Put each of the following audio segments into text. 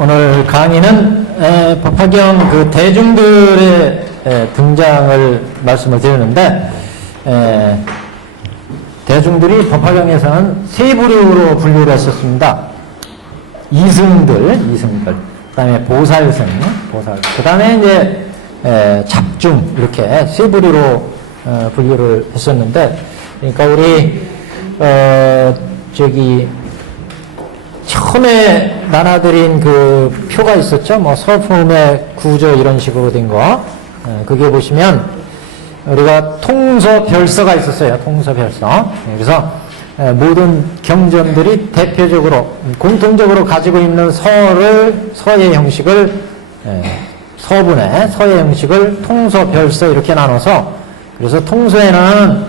오늘 강의는 법화경 그 대중들의 등장을 말씀을 드렸는데, 대중들이 법화경에서는 세 부류로 분류를 했었습니다. 이승들, 그 다음에 보살승, 그 다음에 이제 잡중, 이렇게 세 부류로 분류를 했었는데, 그러니까 우리 처음에 나눠드린 그 표가 있었죠. 뭐 서품의 구조 이런 식으로 된 거. 그게 보시면 우리가 통서별서가 있었어요. 통서별서. 그래서 모든 경전들이 대표적으로 공통적으로 가지고 있는 서의 형식을 서분의 서의 형식을 통서별서 이렇게 나눠서, 그래서 통서에는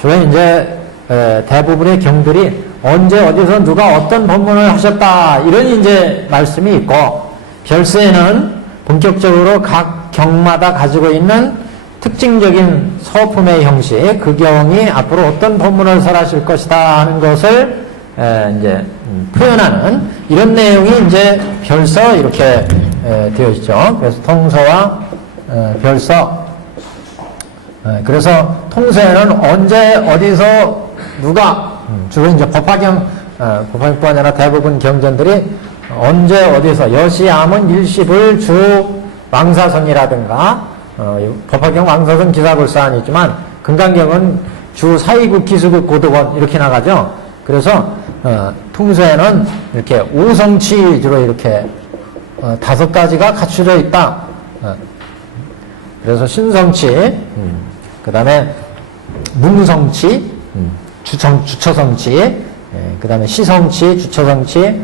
주로 이제 대부분의 경들이 언제 어디서 누가 어떤 법문을 하셨다 이런 이제 말씀이 있고, 별서에는 본격적으로 각 경마다 가지고 있는 특징적인 서품의 형식, 그 경이 앞으로 어떤 법문을 설하실 것이다 하는 것을 이제 표현하는 이런 내용이 이제 별서 이렇게 되어 있죠. 그래서 통서와 별서. 그래서 통서에는 언제 어디서 누가 주로 이제 법화경뿐 아니라 대부분 경전들이 언제 어디서 여시 암은 일시불 주 왕사선이라든가 법화경 왕사선 기사불사안이 있지만 금강경은 주 사이국 기수국 고득원 이렇게 나가죠. 그래서 통서에는 이렇게 오성치 주로 이렇게 5가지가 갖춰져 있다. 그래서 신성치, 그 다음에 문성치, 주처성치, 그 다음에 시성치, 주처성치,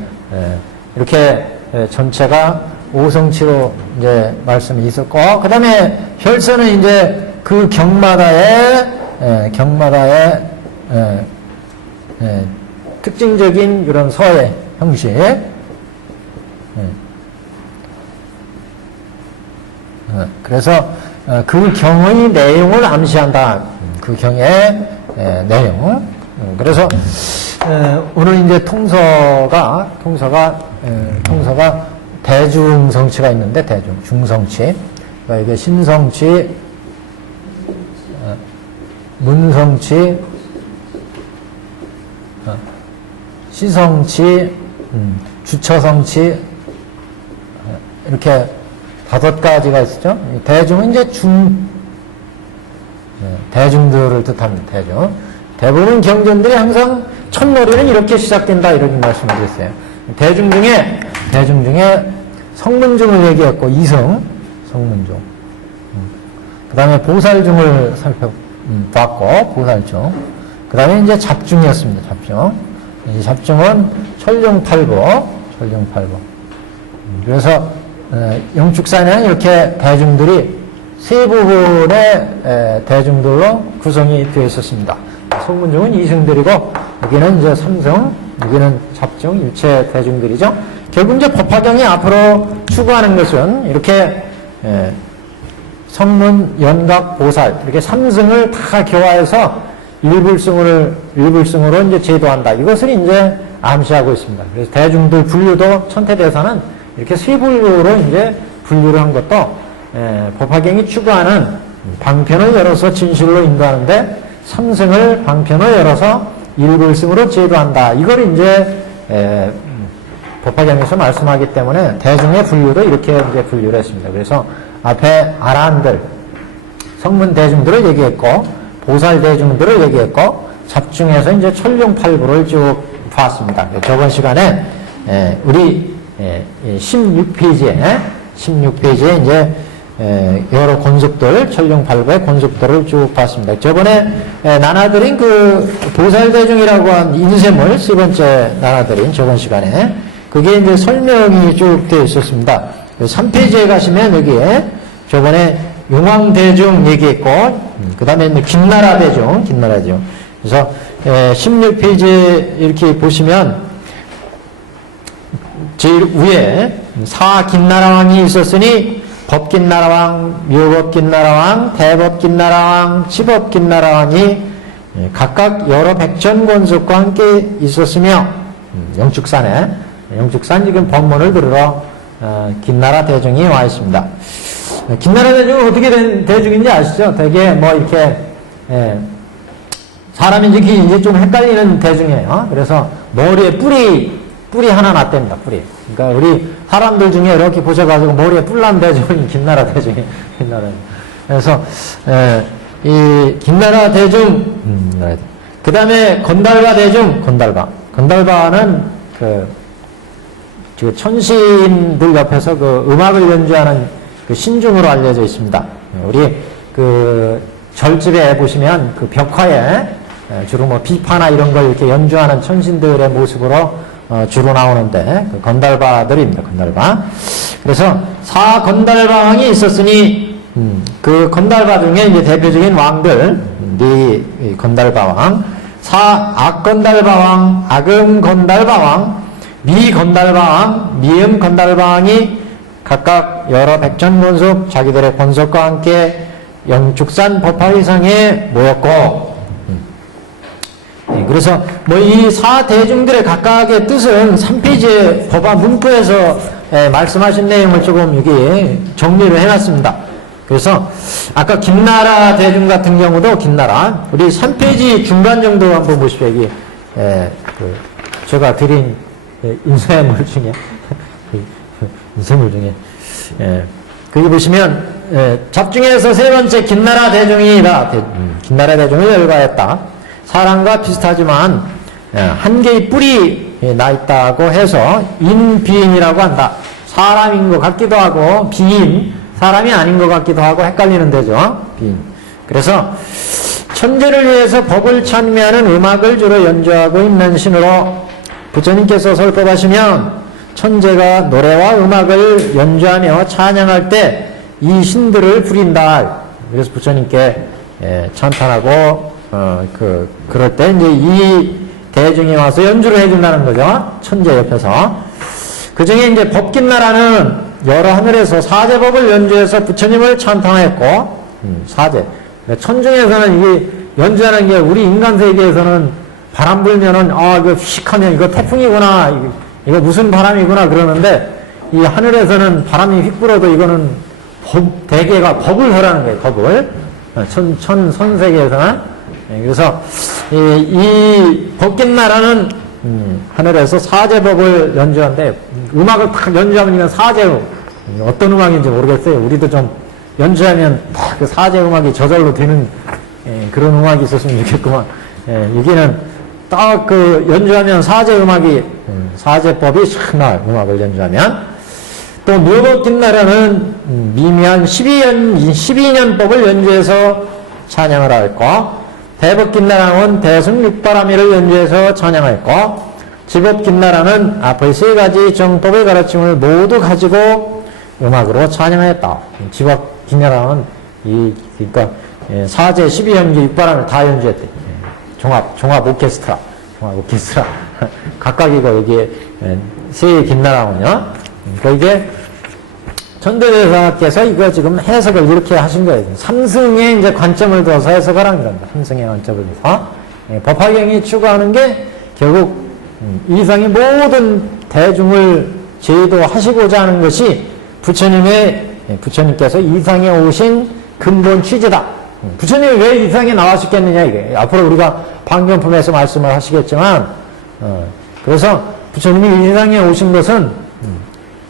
이렇게 전체가 5성치로 이제 말씀이 있었고, 그 다음에 별서는 이제 그 경마다의 특징적인 이런 서의 형식, 그래서 그 경의 내용을 암시한다. 그 경의 내용. 그래서 오늘 이제 통서가 대중성치가 있는데, 중성치, 그러니까 이게 신성치, 문성치, 시성치, 주처성치, 이렇게 5가지가 있었죠. 대중은 이제 대중들을 뜻합니다. 대중. 대부분 경전들이 항상 첫머리는 이렇게 시작된다 이런 말씀을 드렸어요. 대중 중에 성문중을 얘기했고, 성문중. 그 다음에 보살중을 살펴봤고, 보살중. 그 다음에 이제 잡중이었습니다. 이 잡중은 천룡팔보. 그래서 영축산에는 이렇게 대중들이 세 부분의 대중들로 구성이 되어 있었습니다. 성문중은 이승들이고, 여기는 이제 삼승, 여기는 잡중, 일체 대중들이죠. 결국 이제 법화경이 앞으로 추구하는 것은 이렇게 성문, 연각, 보살 이렇게 3승을 다 교화해서 일불승으로 이제 제도한다. 이것을 이제 암시하고 있습니다. 그래서 대중들 분류도 천태대사는 이렇게 세 분류로 이제 분류를 한 것도 법화경이 추구하는 방편을 열어서 진실로 인도하는데, 3승을 방편을 열어서 일불승으로 제도한다. 이걸 이제 법화경에서 말씀하기 때문에 대중의 분류도 이렇게 이제 분류를 했습니다. 그래서 앞에 아라한들, 성문 대중들을 얘기했고, 보살 대중들을 얘기했고, 잡중에서 이제 천룡팔부를 쭉 봤습니다. 저번 시간에 우리 16페이지에 이제 여러 권속들, 천룡팔부의 권속들을 쭉 봤습니다. 저번에 나눠드린 그 보살대중이라고 한 인쇄물, 3번째 나눠드린 저번 시간에, 그게 이제 설명이 쭉 되어 있었습니다. 3페이지에 가시면 여기에 저번에 용왕대중 얘기했고, 그 다음에 김나라대중. 그래서 16페이지에 이렇게 보시면 제일 위에 사김나라왕이 있었으니 법김나라왕, 묘법김나라왕, 대법김나라왕, 치법김나라왕이 각각 여러 백전권속과 함께 있었으며, 영축산에 영축산 지금 법문을 들으러 김나라 대중이 와 있습니다. 김나라 대중은 어떻게 된 대중인지 아시죠? 되게 뭐 이렇게 사람인지 귀인지 좀 헷갈리는 대중이에요. 그래서 머리에 뿔이 하나 났답니다. 뿔이. 그러니까 우리 사람들 중에 이렇게 보셔가지고 머리에 뿔 난 대중이 김나라 대중이. 김나라. 그래서 이 김나라 대중, 그 다음에 건달바 대중, 건달바는 그 천신들 옆에서 그 음악을 연주하는 그 신중으로 알려져 있습니다. 우리 그 절집에 보시면 그 벽화에 주로 뭐 비파나 이런 걸 이렇게 연주하는 천신들의 모습으로 주로 나오는데 그 건달바들입니다. 건달바. 그래서 사건달바왕이 있었으니 그 건달바 중에 이제 대표적인 왕들 건달바왕, 사악건달바왕, 악음건달바왕, 미건달바왕, 미음건달바왕이 각각 여러 백전권속 자기들의 권속과 함께 영축산 법화의상에 모였고, 그래서 뭐 이 사대중들의 각각의 뜻은 3페이지의 법화 문구에서 말씀하신 내용을 조금 여기 정리를 해놨습니다. 그래서 아까 김나라 대중 같은 경우도 김나라 우리 3페이지 중간 정도 한번 보십시오. 여기 제가 드린 인쇄물 중에 인쇄물 중에 거기 보시면 잡중에서 세 번째 김나라 대중이다. 김나라 대중을 열거했다. 사람과 비슷하지만 한 개의 뿔이 나 있다고 해서 인비인이라고 한다. 사람인 것 같기도 하고 비인, 사람이 아닌 것 같기도 하고 헷갈리는 데죠. 비인. 그래서 천재를 위해서 법을 찬미하는 음악을 주로 연주하고 있는 신으로 부처님께서 설법하시면 천재가 노래와 음악을 연주하며 찬양할 때 이 신들을 부린다. 그래서 부처님께 찬탄하고 그럴 때 이제 이 대중이 와서 연주를 해준다는 거죠. 천재 옆에서. 그 중에 이제 법김나라는 여러 하늘에서 사제법을 연주해서 부처님을 찬탄했고, 사제. 천중에서는 이게 연주하는 게 우리 인간 세계에서는 바람 불면은, 이거 휙하면 이거 태풍이구나, 이거 무슨 바람이구나 그러는데, 이 하늘에서는 바람이 휙 불어도 이거는 대개가 법을 하라는 거예요, 법을. 선세계에서는. 그래서 이 법김나라는 하늘에서 사제법을 연주하는데 음악을 탁 연주하면 이건 사제 어떤 음악인지 모르겠어요. 우리도 좀 연주하면 딱 그 사제 음악이 저절로 되는 그런 음악이 있었으면 좋겠구만. 여기는 딱 그 연주하면 사제 음악이 사제법이 샥 나와요. 음악을 연주하면. 또 묘법김나라는 미미한 12년법을 연주해서 찬양을 하였고, 대법김나라는 대승육바라미를 연주해서 찬양했고, 지법김나라는 앞의 세 가지 정법의 가르침을 모두 가지고 음악으로 찬양했다. 지법김나라는 그러니까 사제 12연기 육바람을 다 연주했대. 종합 오케스트라. 각각이고 여기에 세 김나라군요. 그러니까 이게 전도대사께서 이거 지금 해석을 이렇게 하신 거예요. 삼승의 이제 관점을 둬서 해석을 한 겁니다. 삼승의 관점을 둬서. 법화경이 추구하는 게 결국 이상의 모든 대중을 제도하시고자 하는 것이 부처님께서 이상에 오신 근본 취지다. 부처님이 왜 이상에 나와셨겠느냐, 이게. 앞으로 우리가 방경품에서 말씀을 하시겠지만, 그래서 부처님이 이상에 오신 것은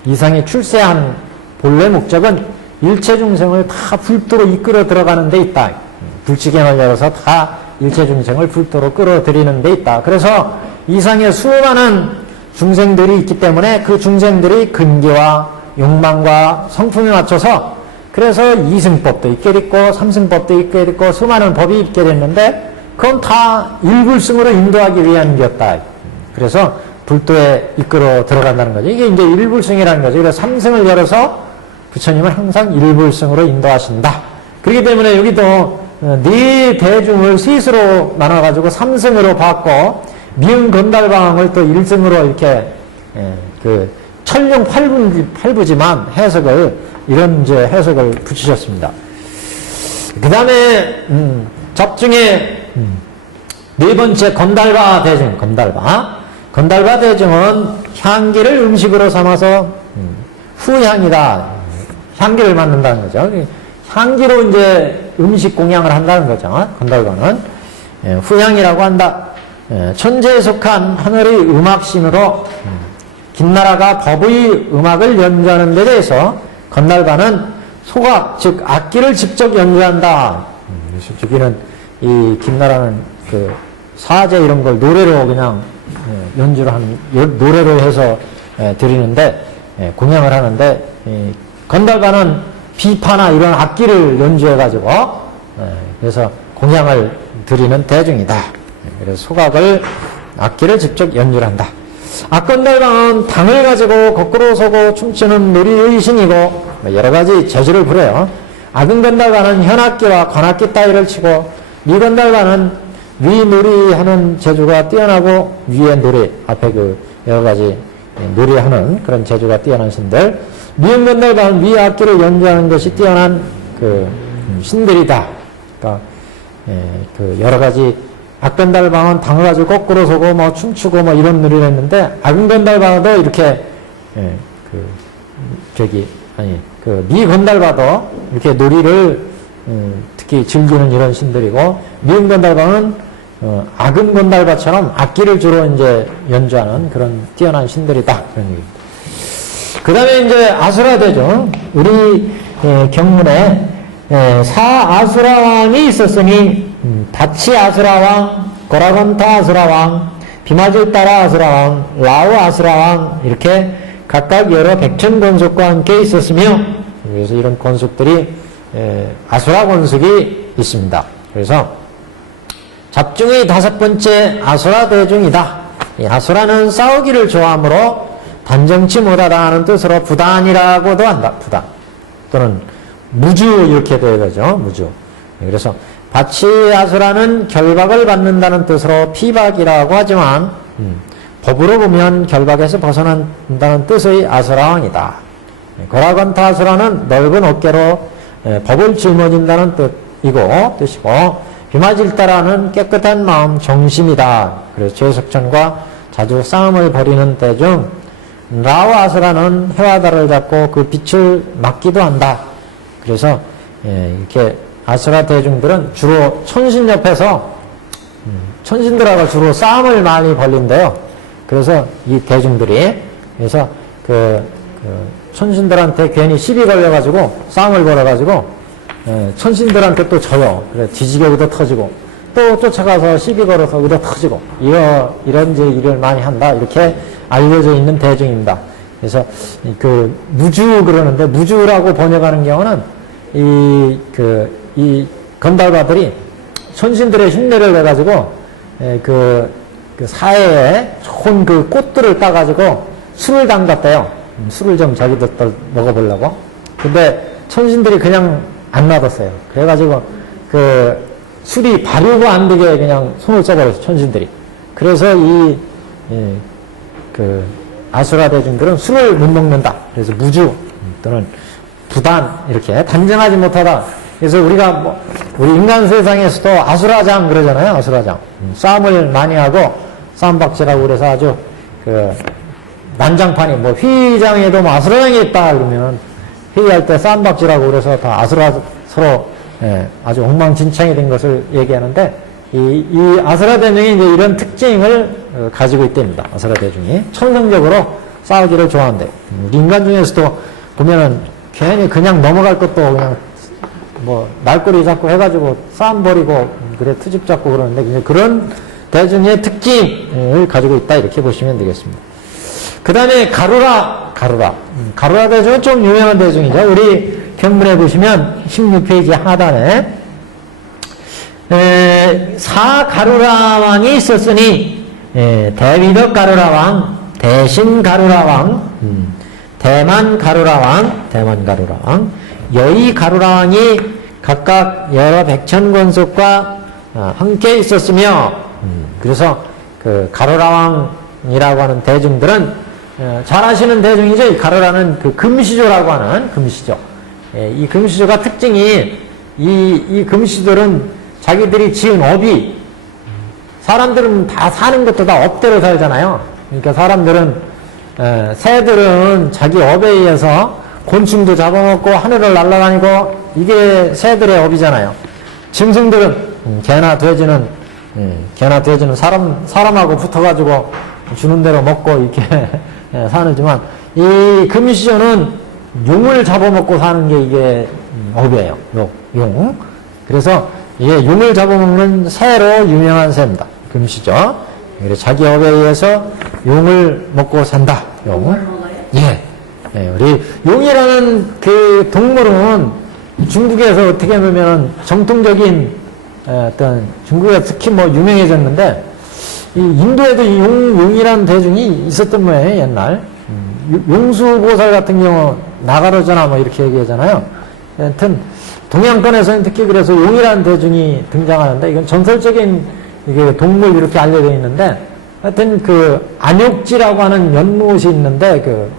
이상에 출세한 본래 목적은 일체 중생을 다 불도로 이끌어 들어가는 데 있다. 불치경을 열어서 다 일체 중생을 불도로 끌어들이는 데 있다. 그래서 이상에 수많은 중생들이 있기 때문에 그 중생들이 근기와 욕망과 성품에 맞춰서 그래서 이승법도 있게 됐고 삼승법도 있게 됐고 수많은 법이 있게 됐는데 그건 다 일불승으로 인도하기 위한 것이었다. 그래서 불도에 이끌어 들어간다는 거죠. 이게 이제 일불승이라는 거죠. 그래서 삼승을 열어서 부처님은 항상 일불승으로 인도하신다. 그렇기 때문에 여기도 네 대중을 셋으로 나눠가지고 삼승으로 봤고 미음건달방을 또 일승으로 이렇게 천룡 팔부지만 이런 이제 해석을 붙이셨습니다. 그 다음에 잡중에 네 번째 건달바 대중, 건달바. 건달바 대중은 향기를 음식으로 삼아서 후향이다. 향기를 맡는다는 거죠. 향기로 이제 음식 공양을 한다는 거죠. 건달바는 후향이라고 한다. 천재에 속한 하늘의 음악신으로 김나라가 법의 음악을 연주하는 데 대해서 건달바는 소각, 즉 악기를 직접 연주한다. 여기는 이 김나라는 그 사제 이런 걸 노래로 그냥 연주를 하는, 노래로 해서 드리는데, 공양을 하는데, 건달바는 비파나 이런 악기를 연주해가지고, 그래서 공양을 드리는 대중이다. 그래서 소각을, 악기를 직접 연주를 한다. 악건달방은 당을 가지고 거꾸로 서고 춤추는 놀이의 신이고, 여러 가지 재주를 부려요. 악은건달바는 현악기와 관악기 따위를 치고, 미건달바는 위놀이하는 재주가 뛰어나고 위에 놀이, 앞에 그 여러 가지 놀이하는 그런 재주가 뛰어난 신들. 미음건달바는 위악기를 연주하는 것이 뛰어난 그 신들이다. 그러니까 그 여러 가지 악건달방은 당을 가지고 거꾸로 서고 뭐 춤추고 뭐 이런 놀이를 했는데 악은건달방도 이렇게 그 미건달바도 이렇게 놀이를 특히 즐기는 이런 신들이고 미음건달바는 악음건달바처럼 악기를 주로 이제 연주하는 그런 뛰어난 신들이다. 그런 얘기입니다. 그 다음에 이제 아수라대죠. 우리 경문에 사아수라왕이 있었으니 다치 아수라왕, 고라건타 아수라왕, 비마질따라 아수라왕, 라우 아수라왕 이렇게 각각 여러 백천 권속과 함께 있었으며 그래서 이런 권속들이 아수라 권속이 있습니다. 그래서 잡중의 다섯 번째 아수라 대중이다. 이 아수라는 싸우기를 좋아하므로 단정치 못하다 하는 뜻으로 부단이라고도 한다. 부단 또는 무주 이렇게도 해가죠. 무주. 그래서 바치 아수라는 결박을 받는다는 뜻으로 피박이라고 하지만 법으로 보면 결박에서 벗어난다는 뜻의 아수라왕이다. 고라건타 아수라는 넓은 어깨로 법을 짊어진다는 뜻이고 비마질따라는 깨끗한 마음 정심이다. 그래서 죄석천과 자주 싸움을 벌이는 대중 라우 아수라는 해와 달을 잡고 그 빛을 막기도 한다. 그래서 이렇게 아수라 대중들은 주로 천신 옆에서 천신들하고 주로 싸움을 많이 벌린대요. 그래서 이 대중들이 그래서 그 천신들한테 괜히 시비 걸려가지고 싸움을 벌여가지고 천신들한테 또 져요. 그래 뒤지게 의도 터지고 또 쫓아가서 시비 걸어서 의도 터지고 이런 이제 일을 많이 한다. 이렇게 알려져 있는 대중입니다. 그래서 그 무주 그러는데 무주라고 번역하는 경우는 이 건달바들이 천신들의 흉내를 내가지고 그 사해에 좋은 그 꽃들을 따가지고 술을 담갔대요. 술을 좀 자기들 먹어보려고. 근데 천신들이 그냥 안 놔뒀어요. 그래가지고 그 술이 발효가 안 되게 그냥 손을 써버렸어요. 천신들이. 그래서 그 아수라 대중들은 술을 못 먹는다. 그래서 무주 또는 부단 이렇게 단정하지 못하다. 그래서 우리가 우리 인간 세상에서도 아수라장 그러잖아요. 아수라장. 싸움을 많이 하고 싸움박질하고 그래서 아주 그 난장판이 회의장에도 아수라장이 있다 그러면 회의할 때 싸움박질하고 그래서 다 아수라 서로 아주 엉망진창이 된 것을 얘기하는데 이 아수라 대중이 이제 이런 특징을 가지고 있답니다. 아수라 대중이 천성적으로 싸우기를 좋아한대. 우리 인간 중에서도 보면은 괜히 그냥 넘어갈 것도 그냥 날꼬리 잡고 해가지고 싸움 벌이고 그래 트집 잡고 그러는데 그런 대중의 특징을 가지고 있다 이렇게 보시면 되겠습니다. 그 다음에 가루라 대중은 좀 유명한 대중이죠. 우리 경문에 보시면 16페이지 하단에 사가루라왕이 있었으니 대위덕 가루라왕, 대신 가루라왕, 대만 가루라왕, 여의 가루라왕이 각각 여러 백천 권속과 함께 있었으며 그래서 그 가루라왕이라고 하는 대중들은 잘 아시는 대중이죠. 이 가루라는 그 금시조라고 하는 금시조. 이 금시조가 특징이 이 금시조들은 자기들이 지은 업이 사람들은 다 사는 것도 다 업대로 살잖아요. 그러니까 사람들은, 새들은 자기 업에 의해서 곤충도 잡아먹고 하늘을 날아다니고 이게 새들의 업이잖아요. 짐승들은, 개나 돼지는 사람하고 붙어가지고 주는 대로 먹고 이렇게 사는지만, 이 금시조는 용을 잡아먹고 사는 게 이게 업이에요. 용. 그래서 이게 용을 잡아먹는 새로 유명한 새입니다. 금시조. 그래서 자기 업에 의해서 용을 먹고 산다. 용. 예. 우리 용이라는 그 동물은 중국에서 어떻게 보면 정통적인 어떤 중국에서 특히 뭐 유명해졌는데 이 인도에도 이 용이라는 대중이 있었던 모양이에요. 옛날 용수보살 같은 경우 나가르잖아 뭐 이렇게 얘기하잖아요. 하여튼 동양권에서는 특히 그래서 용이라는 대중이 등장하는데 이건 전설적인 이게 동물 이렇게 알려져 있는데 하여튼 그 안욕지라고 하는 연못이 있는데 그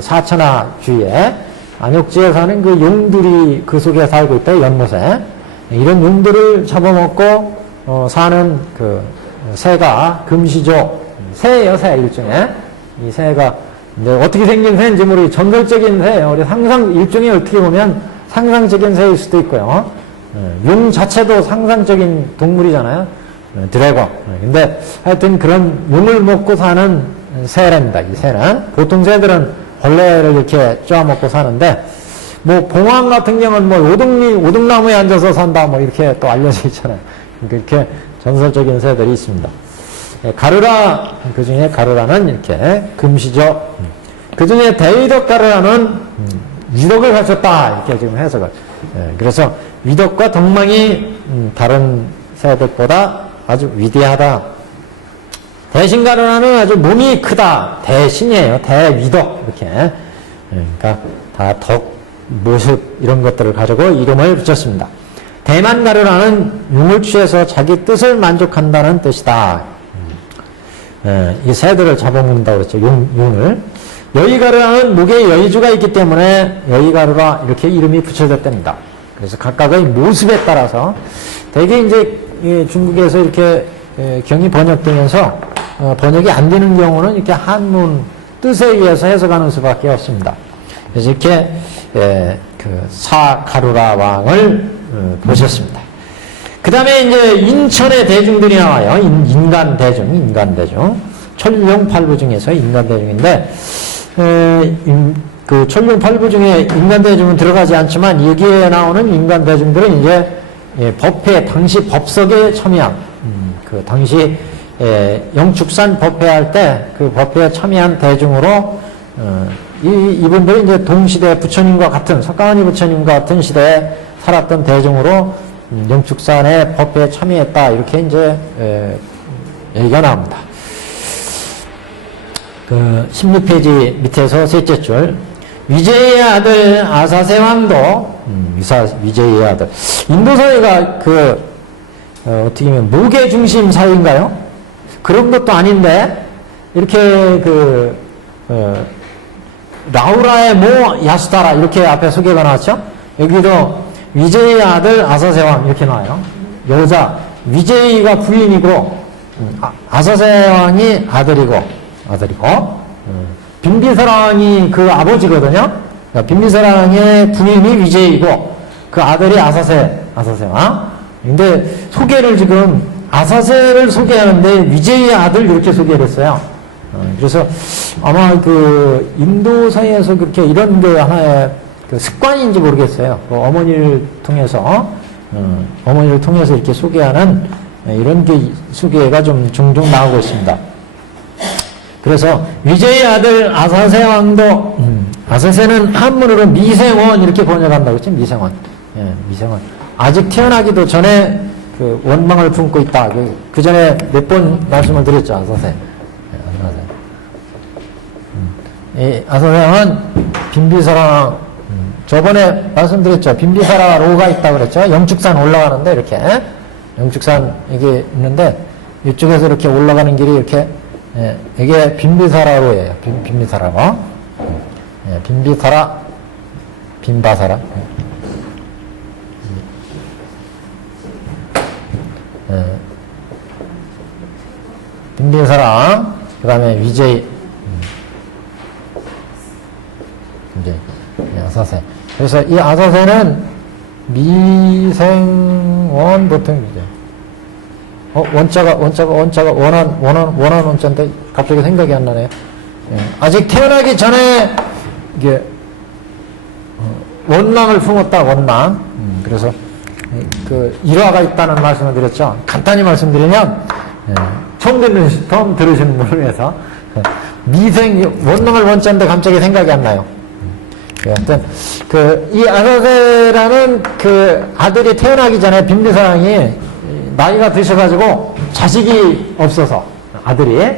사천하 주위에 안욕지에 사는 그 용들이 그 속에 살고 있다 연못에 이런 용들을 잡아먹고 사는 그 새가 금시조 새예요. 새 일종의 이 새가 이제 어떻게 생긴 새인지 모르겠 전설적인 새예요. 우리 상상 일종의 어떻게 보면 상상적인 새일 수도 있고요. 용 자체도 상상적인 동물이잖아요. 드래곤. 근데 하여튼 그런 용을 먹고 사는 새랍니다. 이 새는 보통 새들은 벌레를 이렇게 쪼아먹고 사는데 뭐 봉황 같은 경우는 뭐 오동나무에 앉아서 산다 뭐 이렇게 또 알려져 있잖아요. 이렇게 전설적인 새들이 있습니다. 가르라 그 중에 가르라는 이렇게 금시조 그 중에 대위덕 가르라는 위덕을 갖췄다 이렇게 지금 해석을. 그래서 위덕과 덕망이 다른 새들보다 아주 위대하다. 대신 가르라는 아주 몸이 크다. 대신이에요. 대위덕 이렇게. 그러니까 다 덕, 모습 이런 것들을 가지고 이름을 붙였습니다. 대만 가르라는 용을 취해서 자기 뜻을 만족한다는 뜻이다. 이 새들을 잡아먹는다고 그랬죠. 용을. 여의가르라는 목에 여의주가 있기 때문에 여의가르라 이렇게 이름이 붙여졌답니다. 그래서 각각의 모습에 따라서 대개 이제 중국에서 이렇게 경이 번역되면서 번역이 안 되는 경우는 이렇게 한문 뜻에 의해서 해석하는 수밖에 없습니다. 그래서 이렇게 그 사가루라 왕을 보셨습니다. 그 다음에 이제 인천의 대중들이 나와요. 인간 대중. 천룡 팔부 중에서 인간 대중인데, 그 천룡 팔부 중에 인간 대중은 들어가지 않지만 여기에 나오는 인간 대중들은 이제 법회, 당시 법석에 참여한, 그 당시 영축산 법회할 때 그 법회에 참여한 대중으로, 이분들이 이제 동시대 부처님과 같은, 석가모니 부처님과 같은 시대에 살았던 대중으로 영축산의 법회에 참여했다. 이렇게 이제, 얘기가 나옵니다. 그 16페이지 밑에서 셋째 줄. 위제의 아들 아사세 왕도, 위제의 아들. 인도 사회가 어떻게 보면 목의 중심 사회인가요? 그런 것도 아닌데, 이렇게 라우라의 모 야수다라 이렇게 앞에 소개가 나왔죠? 여기도 위제의 아들 아사세 왕 이렇게 나와요. 여자, 위제이가 부인이고, 아사세 왕이 아들이고, 빈비사라 왕이 그 아버지거든요. 그러니까 빈비사라 왕의 부인이 위제이고, 그 아들이 아사세 왕. 근데 소개를 지금 아사세를 소개하는데 위제이의 아들 이렇게 소개를 했어요. 그래서 아마 그 인도 사이에서 그렇게 이런 게 하나의 그 습관인지 모르겠어요. 그 어머니를 통해서 이렇게 소개하는 이런 게 소개가 좀 종종 나오고 있습니다. 그래서 위제의 아들 아사세 왕도 아사세는 한문으로 미생원 이렇게 번역한다고 했죠. 미생원. 미생원. 아직 태어나기도 전에 그 원망을 품고 있다. 그 전에 몇 번 말씀을 드렸죠. 아사세. 이 아사세왕은 빈비사라 저번에 말씀드렸죠. 빈비사라로가 있다고 그랬죠. 영축산 올라가는데 이렇게 영축산 이게 있는데 이쪽에서 이렇게 올라가는 길이 이렇게 이게 빈비사라로예요. 빈비사라로. 빈바사라. 빈비사라 그 다음에 위제, 이제, 아사세. 그래서 이 아사세는 미생원 보통 이제, 원자가 원한 원자인데 갑자기 생각이 안 나네요. 예. 아직 태어나기 전에 이게 원망을 품었다, 원망. 그래서 그 일화가 있다는 말씀을 드렸죠. 간단히 말씀드리면 처음 들으시는 분을 위해서 원망을 원자인데 갑자기 생각이 안 나요. 하여튼 이 아사세라는 그 아들이 태어나기 전에 빈비사랑이 나이가 드셔가지고 자식이 없어서 아들이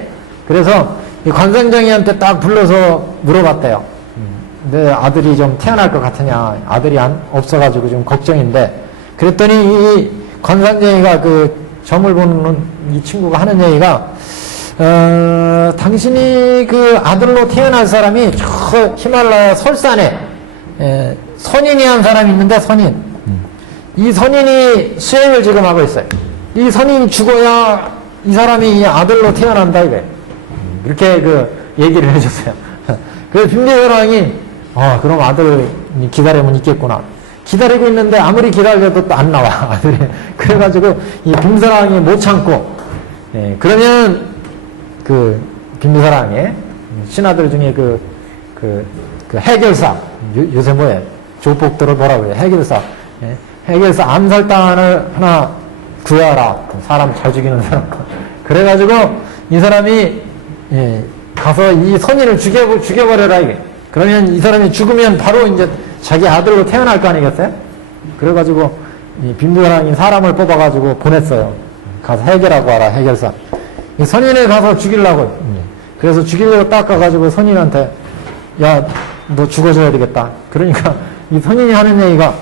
그래서 이 관상쟁이한테 딱 불러서 물어봤대요. 내 아들이 좀 태어날 것 같으냐. 아들이 없어가지고 좀 걱정인데 그랬더니 이 관상쟁이가 그 점을 보는 이 친구가 하는 얘기가 당신이 그 아들로 태어날 사람이 저 히말라야 설산에 선인이 한 사람이 있는데 선인 이 선인이 수행을 지금 하고 있어요. 이 선인이 죽어야 이 사람이 이 아들로 태어난다 이거예요. 이렇게 그 얘기를 해줬어요. 그래서 빈비사랑이 그럼 아들 기다리면 있겠구나. 기다리고 있는데 아무리 기다려도 또 안 나와 아들이. 그래가지고 이 빈비사랑이 못 참고 그러면 그 빈비사랑의 신하들 중에 그 해결사 요새 뭐예요? 조폭들을 뭐라고 해요? 해결사. 해결사 암살단을 하나 구해라. 사람 잘 죽이는 사람. 그래가지고 이 사람이 가서 이 선인을 죽여버려라 이게. 그러면 이 사람이 죽으면 바로 이제 자기 아들로 태어날 거 아니겠어요? 그래가지고 이 빈비사랑이 사람을 뽑아가지고 보냈어요. 가서 해결하고 와라 해결사. 이 선인을 가서 죽이려고. 그래서 죽이려고 딱 가가지고 선인한테 야 너 죽어줘야 되겠다. 그러니까 이 선인이 하는 얘기가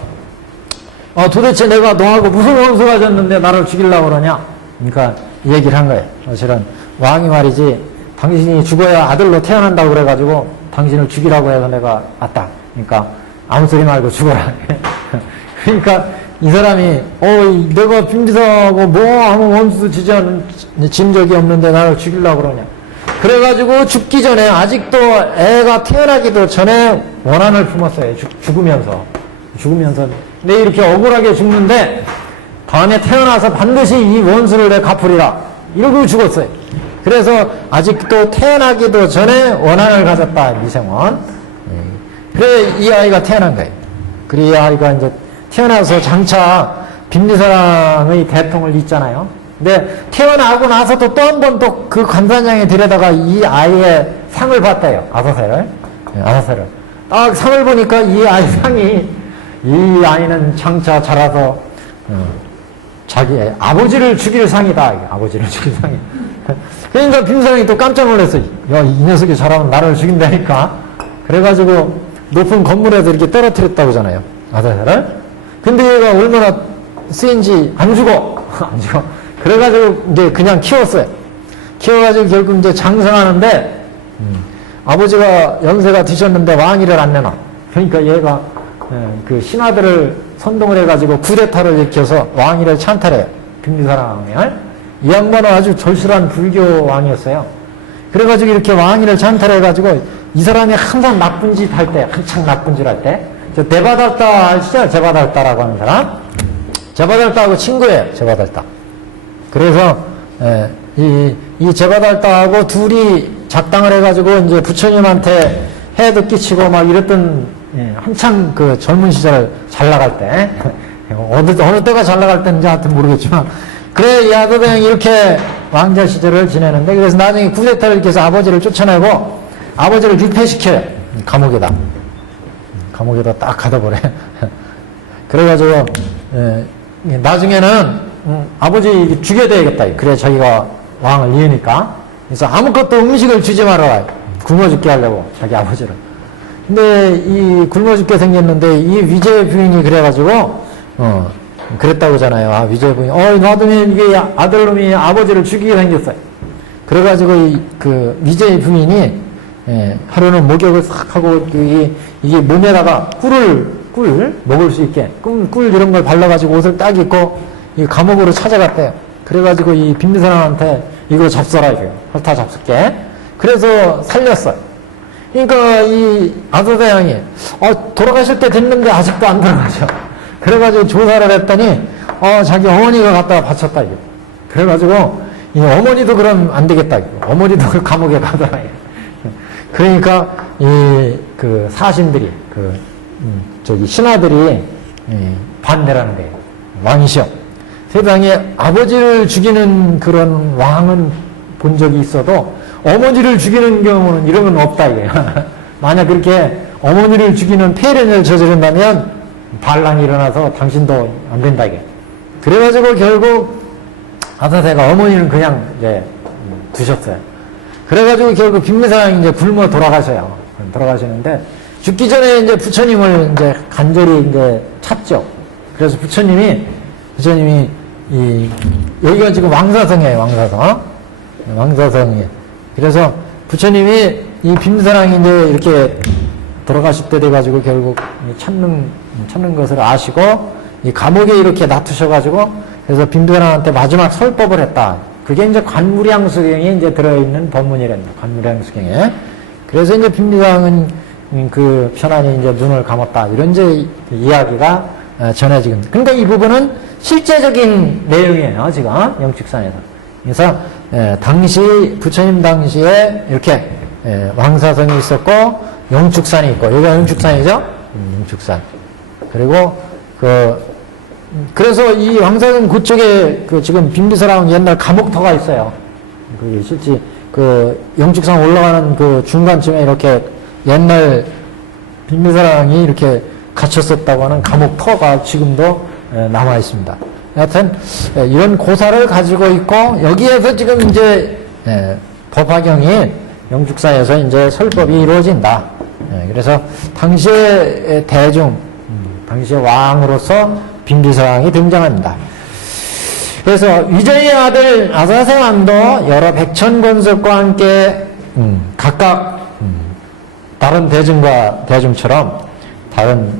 도대체 내가 너하고 무슨 원수가 졌는데 나를 죽이려고 그러냐? 그러니까 이 얘기를 한 거예요. 실은 왕이 말이지 당신이 죽어야 아들로 태어난다고 그래가지고 당신을 죽이라고 해서 내가 왔다. 그러니까 아무 소리 말고 죽어라. 그러니까 이 사람이 내가 빈비사하고 뭐 아무 원수도 진 적이 없는데 나를 죽이려고 그러냐. 그래가지고 죽기 전에 아직도 애가 태어나기도 전에 원한을 품었어요. 죽으면서. 근데 이렇게 억울하게 죽는데 다음에 태어나서 반드시 이 원수를 내 갚으리라. 이러고 죽었어요. 그래서 아직도 태어나기도 전에 원한을 가졌다. 미생원. 그래 이 아이가 태어난 거예요. 그래 이 아이가 이제 태어나서 장차 빈비사랑의 대통을 잇잖아요. 근데 태어나고 나서도 또 한 번 또 그 관상장에 들여다가 이 아이의 상을 봤대요. 아사세를. 딱 상을 보니까 이 아이 상이 이 아이는 장차 자라서 자기 아버지를 죽일 상이다. 아버지를 죽일 상이. 그러니까 빈비사랑이 또 깜짝 놀랐어요. 야, 이 녀석이 자라면 나를 죽인다니까. 그래가지고 높은 건물에서 이렇게 떨어뜨렸다고 하잖아요. 아사세를. 근데 얘가 얼마나 쓰인지 안 죽어. 그래가지고 이제 그냥 키웠어요. 키워가지고 결국 이제 장성하는데 아버지가 연세가 드셨는데 왕위를 안 내놔. 그러니까 얘가 그 신하들을 선동을 해가지고 쿠데타를 일으켜서 왕위를 찬탈해요. 빈비사랑을. 이 양반은 아주 절실한 불교 왕이었어요. 그래가지고 이렇게 왕위를 찬탈해가지고 이 사람이 항상 나쁜 짓 할 때, 한창 나쁜 짓 할 때, 저 데바달따 아시죠? 제바달따라고 하는 사람. 제바달따하고 친구예요. 제바달따. 그래서 이 제바달따하고 둘이 작당을 해가지고 이제 부처님한테 해도 끼치고 막 이랬던 한창 그 젊은 시절 잘 나갈 때 어느 때가 잘 나갈 때인지 하여튼 모르겠지만 그래 이 아도병이 이렇게 왕자 시절을 지내는데 그래서 나중에 쿠데타를 이렇게 해서 아버지를 쫓아내고 아버지를 유폐시켜요. 감옥에다 딱 가둬버려. 그래가지고 나중에는 아버지 죽여야 되겠다. 그래 자기가 왕을 이으니까. 그래서 아무것도 음식을 주지 말아라. 굶어 죽게 하려고 자기 아버지를. 근데 이 굶어 죽게 생겼는데 이 위제 부인이 그래가지고 그랬다고 하잖아요. 위제 부인 놔두면 이게 아들놈이 아버지를 죽이게 생겼어요. 그래가지고 그 위제 부인이 하루는 목욕을 싹 하고 이게 몸에다가 꿀을 먹을 수 있게 꿀 이런 걸 발라가지고 옷을 딱 입고 이 감옥으로 찾아갔대요. 그래가지고 이 빈비사랑한테 이거 잡숴라 이거요. 헐타 잡숫게. 그래서 살렸어요. 그러니까 이 아사대왕이 돌아가실 때 됐는데 아직도 안 돌아가셔. 그래가지고 조사를 했더니 자기 어머니가 갖다가 바쳤다 이게. 그래가지고 이 어머니도 그럼 안 되겠다 이거. 어머니도 감옥에 가더라. 그러니까 이 그 사신들이 저기 신하들이 반대라는 거예요. 왕이시여, 세상에 아버지를 죽이는 그런 왕은 본 적이 있어도 어머니를 죽이는 경우는 이런 건 없다 이거예요. 만약 그렇게 어머니를 죽이는 폐륜을 저지른다면 반란이 일어나서 당신도 안 된다 이게. 그래가지고 결국 아사대가 어머니는 그냥 이제 두셨어요. 그래가지고 결국 빈미사랑이 이제 굶어 돌아가시는데 죽기 전에 이제 부처님을 이제 간절히 이제 찾죠. 그래서 부처님이 여기가 지금 왕사성이에요, 왕사성이에요. 그래서 부처님이 이 빈미사랑이 이제 이렇게 돌아가실 때 돼가지고 결국 찾는 것을 아시고 이 감옥에 이렇게 놔두셔가지고 그래서 빈미사랑한테 마지막 설법을 했다. 그게 이제 관무량수경에 이제 들어있는 법문이랍니다. 관무량수경에. 그래서 이제 빈미사랑은 그 편안히 이제 눈을 감았다. 이런 이제 이야기가 전해지는. 그러니까 이 부분은 실제적인 내용이에요. 지금 영축산에서. 그래서 부처님 당시에 이렇게 왕사성이 있었고 영축산이 있고 여기가 영축산이죠. 영축산. 그리고 그래서 이 왕사성 그쪽에 지금 빈비사랑 옛날 감옥터가 있어요. 그 실제 영축산 올라가는 그 중간쯤에 이렇게 옛날 빈비사랑이 이렇게 갇혔었다고 하는 감옥터가 지금도 남아 있습니다. 여하튼 이런 고사를 가지고 있고 여기에서 지금 이제 법화경이 영축사에서 이제 설법이 이루어진다. 그래서 당시의 당시의 왕으로서 빈비사랑이 등장합니다. 그래서 위저의 아들 아사세왕도 여러 백천권석과 함께 각각 다른 대중처럼 다른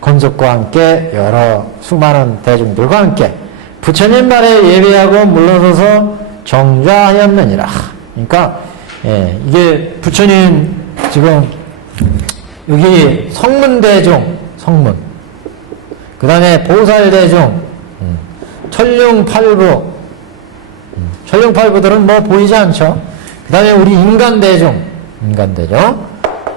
권석과 함께 여러 수많은 대중들과 함께 부처님 발에 예배하고 물러서서 정좌하였느니라. 그러니까 이게 부처님 지금 여기 성문대중, 그 다음에 보살대중, 천룡팔부, 천룡팔부들은 뭐 보이지 않죠. 그 다음에 우리 인간대중,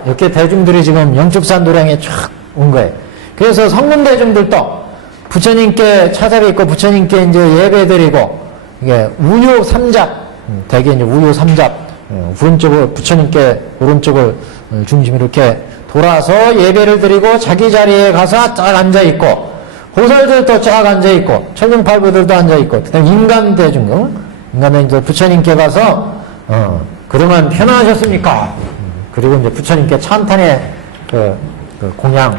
이렇게 대중들이 지금 영축산 도량에 쫙 온 거예요. 그래서 성문대중들도 부처님께 찾아뵙고 부처님께 이제 예배드리고, 이게 우유 삼잡, 대개 이제 우유 삼잡, 오른쪽을 중심으로 이렇게 돌아서 예배를 드리고 자기 자리에 가서 쫙 앉아있고, 보살들도 쫙 앉아있고, 천룡팔부들도 앉아있고, 그 다음 인간대중, 인간대중들 부처님께 가서, 그동안 편안하셨습니까? 그리고 이제 부처님께 찬탄의 공양,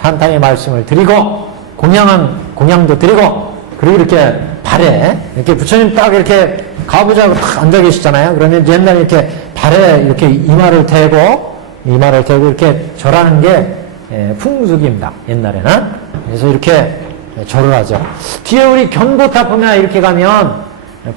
찬탄의 말씀을 드리고, 공양도 드리고, 그리고 이렇게 발에, 이렇게 부처님 딱 이렇게 가부좌고 딱 앉아 계시잖아요. 그러면 옛날에 이렇게 발에 이렇게 이마를 대고 이렇게 절하는 게 풍俗입니다. 옛날에는. 그래서 이렇게 절을 하죠. 뒤에 우리 견보탑 보면 이렇게 가면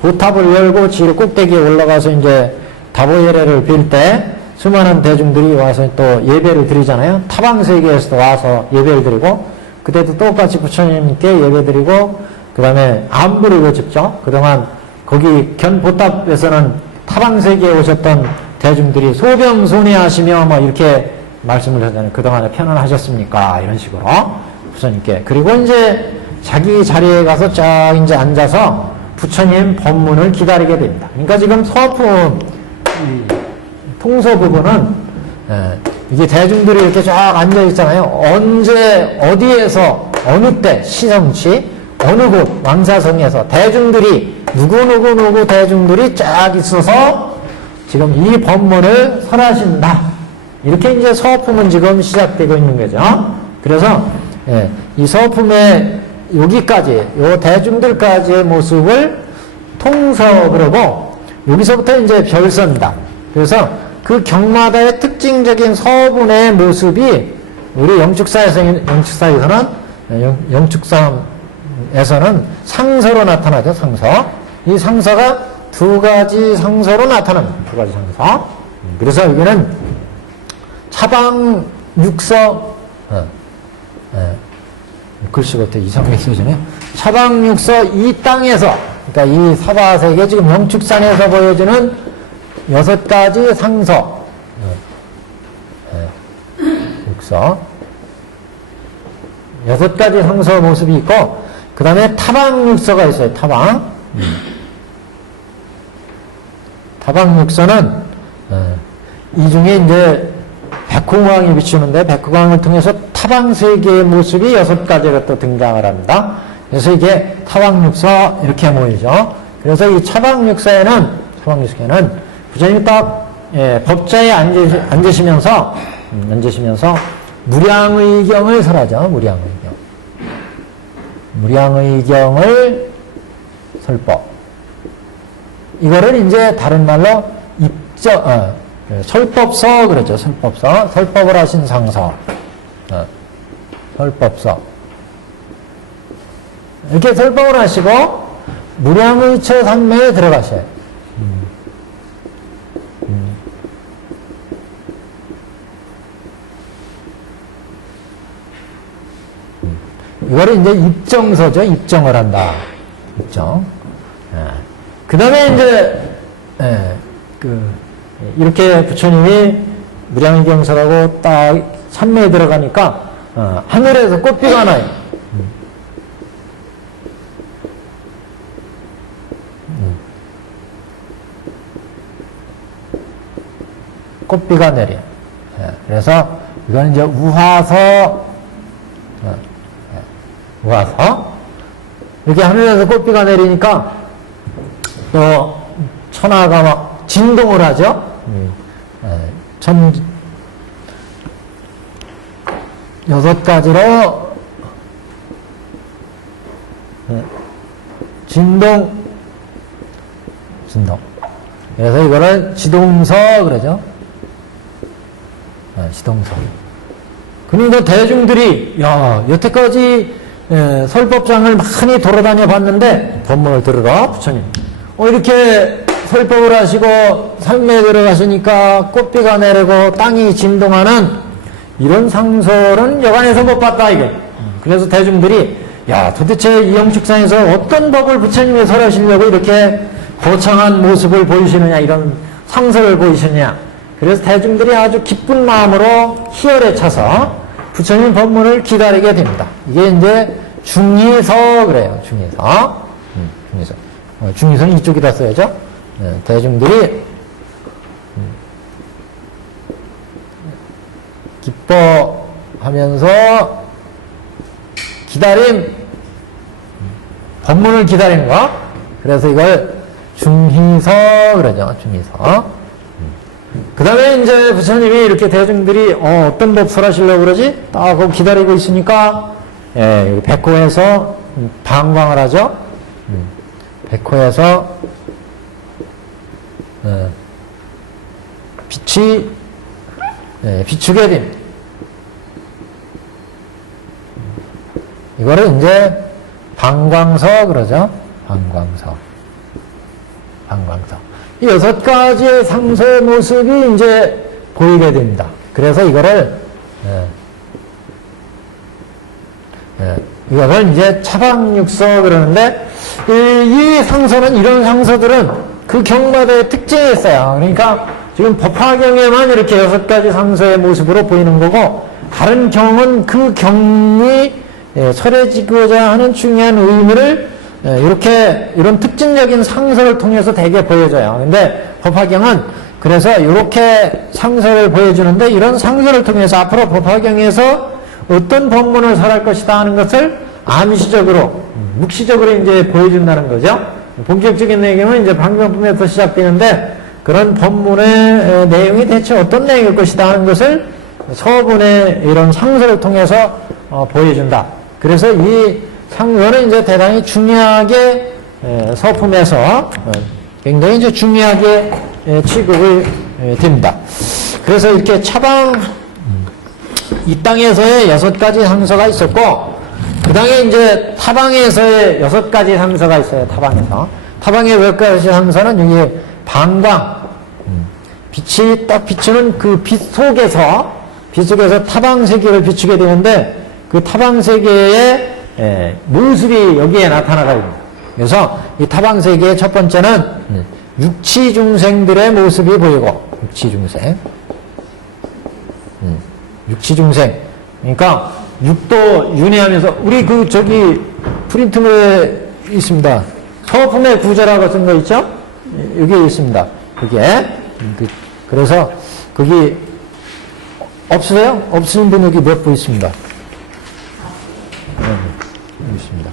보탑을 열고 지를 꼭대기에 올라가서 이제 다보예례를 빌 때 수많은 대중들이 와서 또 예배를 드리잖아요. 타방세계에서도 와서 예배를 드리고, 그때도 똑같이 부처님께 예배 드리고, 그 다음에 안부를 외쳤죠. 그동안 거기 견보탑에서는 타방세계에 오셨던 대중들이 소병손해하시며 뭐 이렇게 말씀을 하잖아요. 그동안에 편안하셨습니까? 이런 식으로 부처님께. 그리고 이제 자기 자리에 가서 쫙 이제 앉아서 부처님 법문을 기다리게 됩니다. 그러니까 지금 서품 통서 부분은 이게 대중들이 이렇게 쫙 앉아 있잖아요. 언제 어디에서 어느 때 시성치 어느 곳 왕사성에서 대중들이 누구 대중들이 쫙 있어서 지금 이 법문을 설하신다. 이렇게 이제 서품은 지금 시작되고 있는 거죠. 그래서 이 서품의 여기까지, 요 대중들까지의 모습을 통서 그러고, 여기서부터 이제 별선다. 그래서 그 경마다의 특징적인 서분의 모습이 우리 영축사에서는 상서로 나타나죠. 상서. 이 상서가 두 가지 상서로 나타납니다. 두 가지 상서. 그래서 여기는 차방육서, 글씨가 어떻게 이상하게 쓰여지네요. 차방육서 이 땅에서, 그러니까 이 사바세계 지금 영축산에서 보여주는 6가지 상서, 육서, 6가지 상서 모습이 있고, 그 다음에 타방육서가 있어요. 타방. 타방육서는 이 중에 이제 백호광이 비추는데 백호광을 통해서 타방세계의 모습이 6가지가 또 등장을 합니다. 그래서 이게 타방육서 이렇게 모이죠. 그래서 이 차방육서에는 부처님이 딱 법자에 앉으시면서 무량의경을 설하죠. 무량의경을 설법. 이거를 이제 다른 말로 설법서 그러죠. 설법을 하신 상서. 설법서. 이렇게 설법을 하시고 무량의처 산매에 들어가셔요. 이거를 이제 입정서죠. 입정을 한다. 입정. 그 다음에 이제, 이렇게 부처님이 무량의경설하고 딱 산매에 들어가니까, 하늘에서 꽃비가 나요. 꽃비가 내려. 그래서 이건 이제 우화서, 이렇게 하늘에서 꽃비가 내리니까 또 천하가 막 진동을 하죠. 6가지로 진동. 그래서 이거를 지동서 그러죠. 지동서. 그러니까 대중들이 여태까지 설법장을 많이 돌아다녀 봤는데 법문을 들으러 부처님 이렇게 설법을 하시고 산매에 들어가시니까 꽃비가 내리고 땅이 진동하는 이런 상설은 여간에서 못 봤다 이게. 그래서 대중들이 도대체 이 영축산에서 어떤 법을 부처님이 설하시려고 이렇게 거창한 모습을 보이시느냐, 이런 상설을 보이시느냐. 그래서 대중들이 아주 기쁜 마음으로 희열에 차서 부처님 법문을 기다리게 됩니다. 이게 이제 중의서 그래요. 중의서. 중의서는 이쪽에다 써야죠. 대중들이 기뻐하면서 기다림, 법문을 기다리는 거. 그래서 이걸 중의서 그러죠. 중의서. 그 다음에 이제 부처님이 이렇게 대중들이 어떤 법 설하시려고 그러지? 딱 거기 기다리고 있으니까 여기 백호에서 방광을 하죠. 백호에서 빛이 비추게 됩니다. 이거를 이제 방광서 그러죠. 방광서. 이 6가지의 상서의 모습이 이제 보이게 됩니다. 그래서 이거를 이거를 이제 차방육서 그러는데, 이 상서는, 이런 상서들은 그 경마다의 특징이 있어요. 그러니까 지금 법화경에만 이렇게 6가지 상서의 모습으로 보이는 거고, 다른 경은 그 경이 설해지고자 하는 중요한 의미를 이렇게, 이런 특징적인 상서를 통해서 되게 보여줘요. 근데 법화경은 그래서 이렇게 상서를 보여주는데, 이런 상서를 통해서 앞으로 법화경에서 어떤 법문을 설할 것이다 하는 것을 암시적으로, 묵시적으로 이제 보여준다는 거죠. 본격적인 내용은 이제 방경품에서 시작되는데, 그런 법문의 내용이 대체 어떤 내용일 것이다 하는 것을 서문의 이런 상서를 통해서 보여준다. 그래서 이 상서는 이제 대단히 중요하게 서품에서 굉장히 이제 중요하게 취급을 됩니다. 그래서 이렇게 차방, 이 땅에서의 6가지 상서가 있었고, 그 다음에 이제 타방에서의 6가지 상서가 있어요. 타방에서. 타방의 몇 가지 상서는 여기 방광, 빛이 딱 비추는 그 빛 속에서 타방세계를 비추게 되는데 그 타방세계의 모습이 여기에 나타나가 있습니다. 그래서 이 타방세계의 첫 번째는 육치중생들의 모습이 보이고, 육치중생. 그러니까 육도 윤회하면서 우리 저기 프린트물에 있습니다. 서품의 구조라고 쓴 거 있죠? 여기 있습니다. 그게. 그래서 거기 없으세요? 없으신 분 여기 몇 분 있습니다. 여기 있습니다.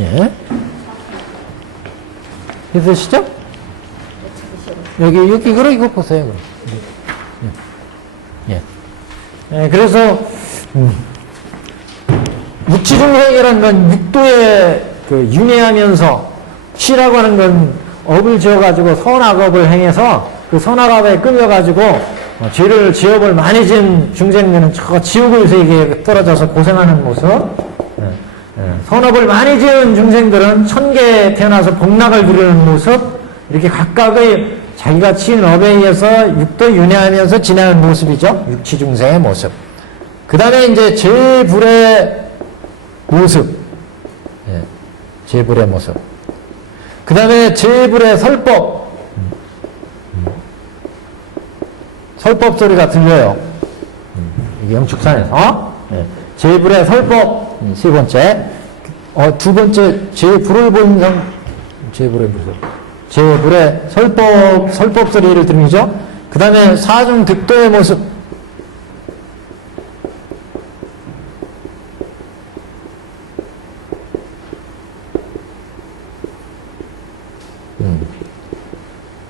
예. 있으시죠? 여기 그럼 이거 보세요. 예. 예. 그래서 육치중생이라는 건 육도에 윤회하면서 치라고 하는 건 업을 지어가지고 선악업을 행해서 그 선악업에 끌려가지고 죄를 지업을 많이 지은 중생들은 저 지옥의 세계에 떨어져서 고생하는 모습, 선업을 많이 지은 중생들은 천계에 태어나서 복락을 누리는 모습, 이렇게 각각의 자기가 지은 업에 의해서 육도 윤회하면서 지나는 모습이죠. 육치중생의 모습. 그 다음에 이제 제불의 모습, 제불의 모습. 그 다음에 제불의 설법. 설법 소리가 들려요. 이게 영축산에서. 제불의 설법. 세 번째. 두 번째, 제불을 본 상, 제불의 모습. 제불의 설법 소리를 들으죠. 그 다음에 사중 득도의 모습.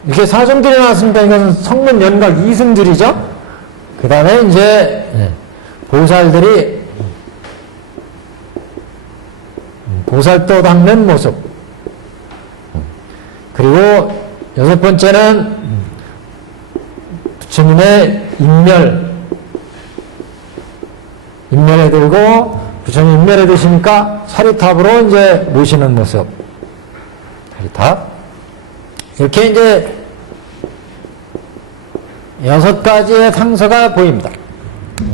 이렇게 사정들이 나왔으니까 이것은 성문 연각 이승들이죠. 그 다음에 이제 보살들이 보살도 닦는 모습. 그리고 여섯 번째는 부처님의 인멸에 들고 부처님 인멸에 드시니까 사리탑으로 이제 모시는 모습. 사리탑. 이렇게 이제 여섯 가지의 상서가 보입니다.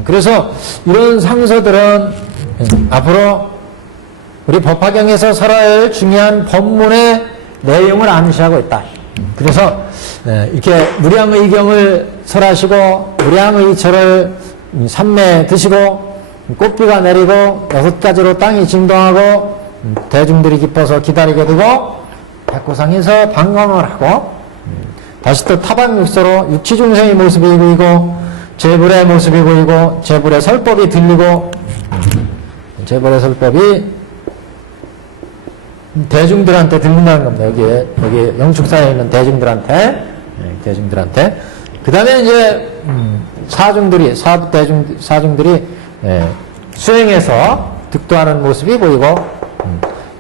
그래서 이런 상서들은 앞으로 우리 법화경에서 설할 중요한 법문의 내용을 암시하고 있다. 그래서 이렇게 무량의경을 설하시고 무량의철을 삼매 드시고 꽃비가 내리고 여섯 가지로 땅이 진동하고 대중들이 기뻐서 기다리게 되고 백고상에서 방광을 하고 다시 또 타방육서로 육치중생의 모습이 보이고 제불의 모습이 보이고 제불의 설법이 들리고 제불의 설법이 대중들한테 들린다는 겁니다. 여기 영축사에 있는 대중들한테 그 다음에 이제 사중들이 수행해서 득도하는 모습이 보이고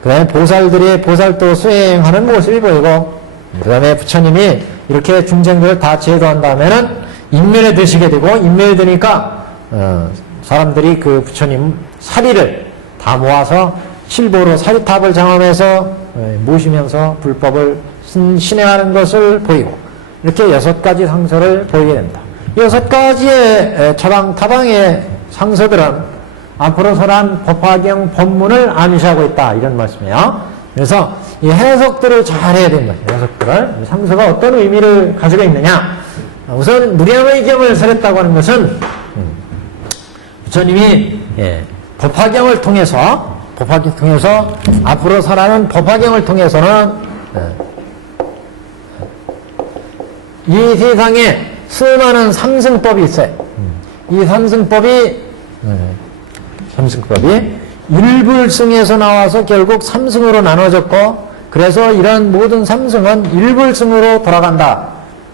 그 다음에 보살들이 보살도 수행하는 모습이 보이고 그 다음에 부처님이 이렇게 중생들을 다 제도한 다음에는 인면에 드시게 되고 인면에 드니까 사람들이 그 부처님 사리를 다 모아서 실보로 사리탑을 장엄해서 모시면서 불법을 신행하는 것을 보이고 이렇게 여섯 가지 상서를 보이게 됩니다. 여섯 가지의 타방의 상서들은 앞으로 설한 법화경 법문을 암시하고 있다 이런 말씀이에요. 그래서 이 해석들을 잘 해야 됩니다. 해석들을 상서가 어떤 의미를 가지고 있느냐. 우선 무량의경을 설했다고 하는 것은 부처님이 법화경을 통해서 앞으로 설하는 법화경을 통해서는 이 세상에 수많은 삼승법이 있어요. 이 삼승법이 일불승에서 나와서 결국 삼승으로 나눠졌고 그래서 이런 모든 삼승은 일불승으로 돌아간다.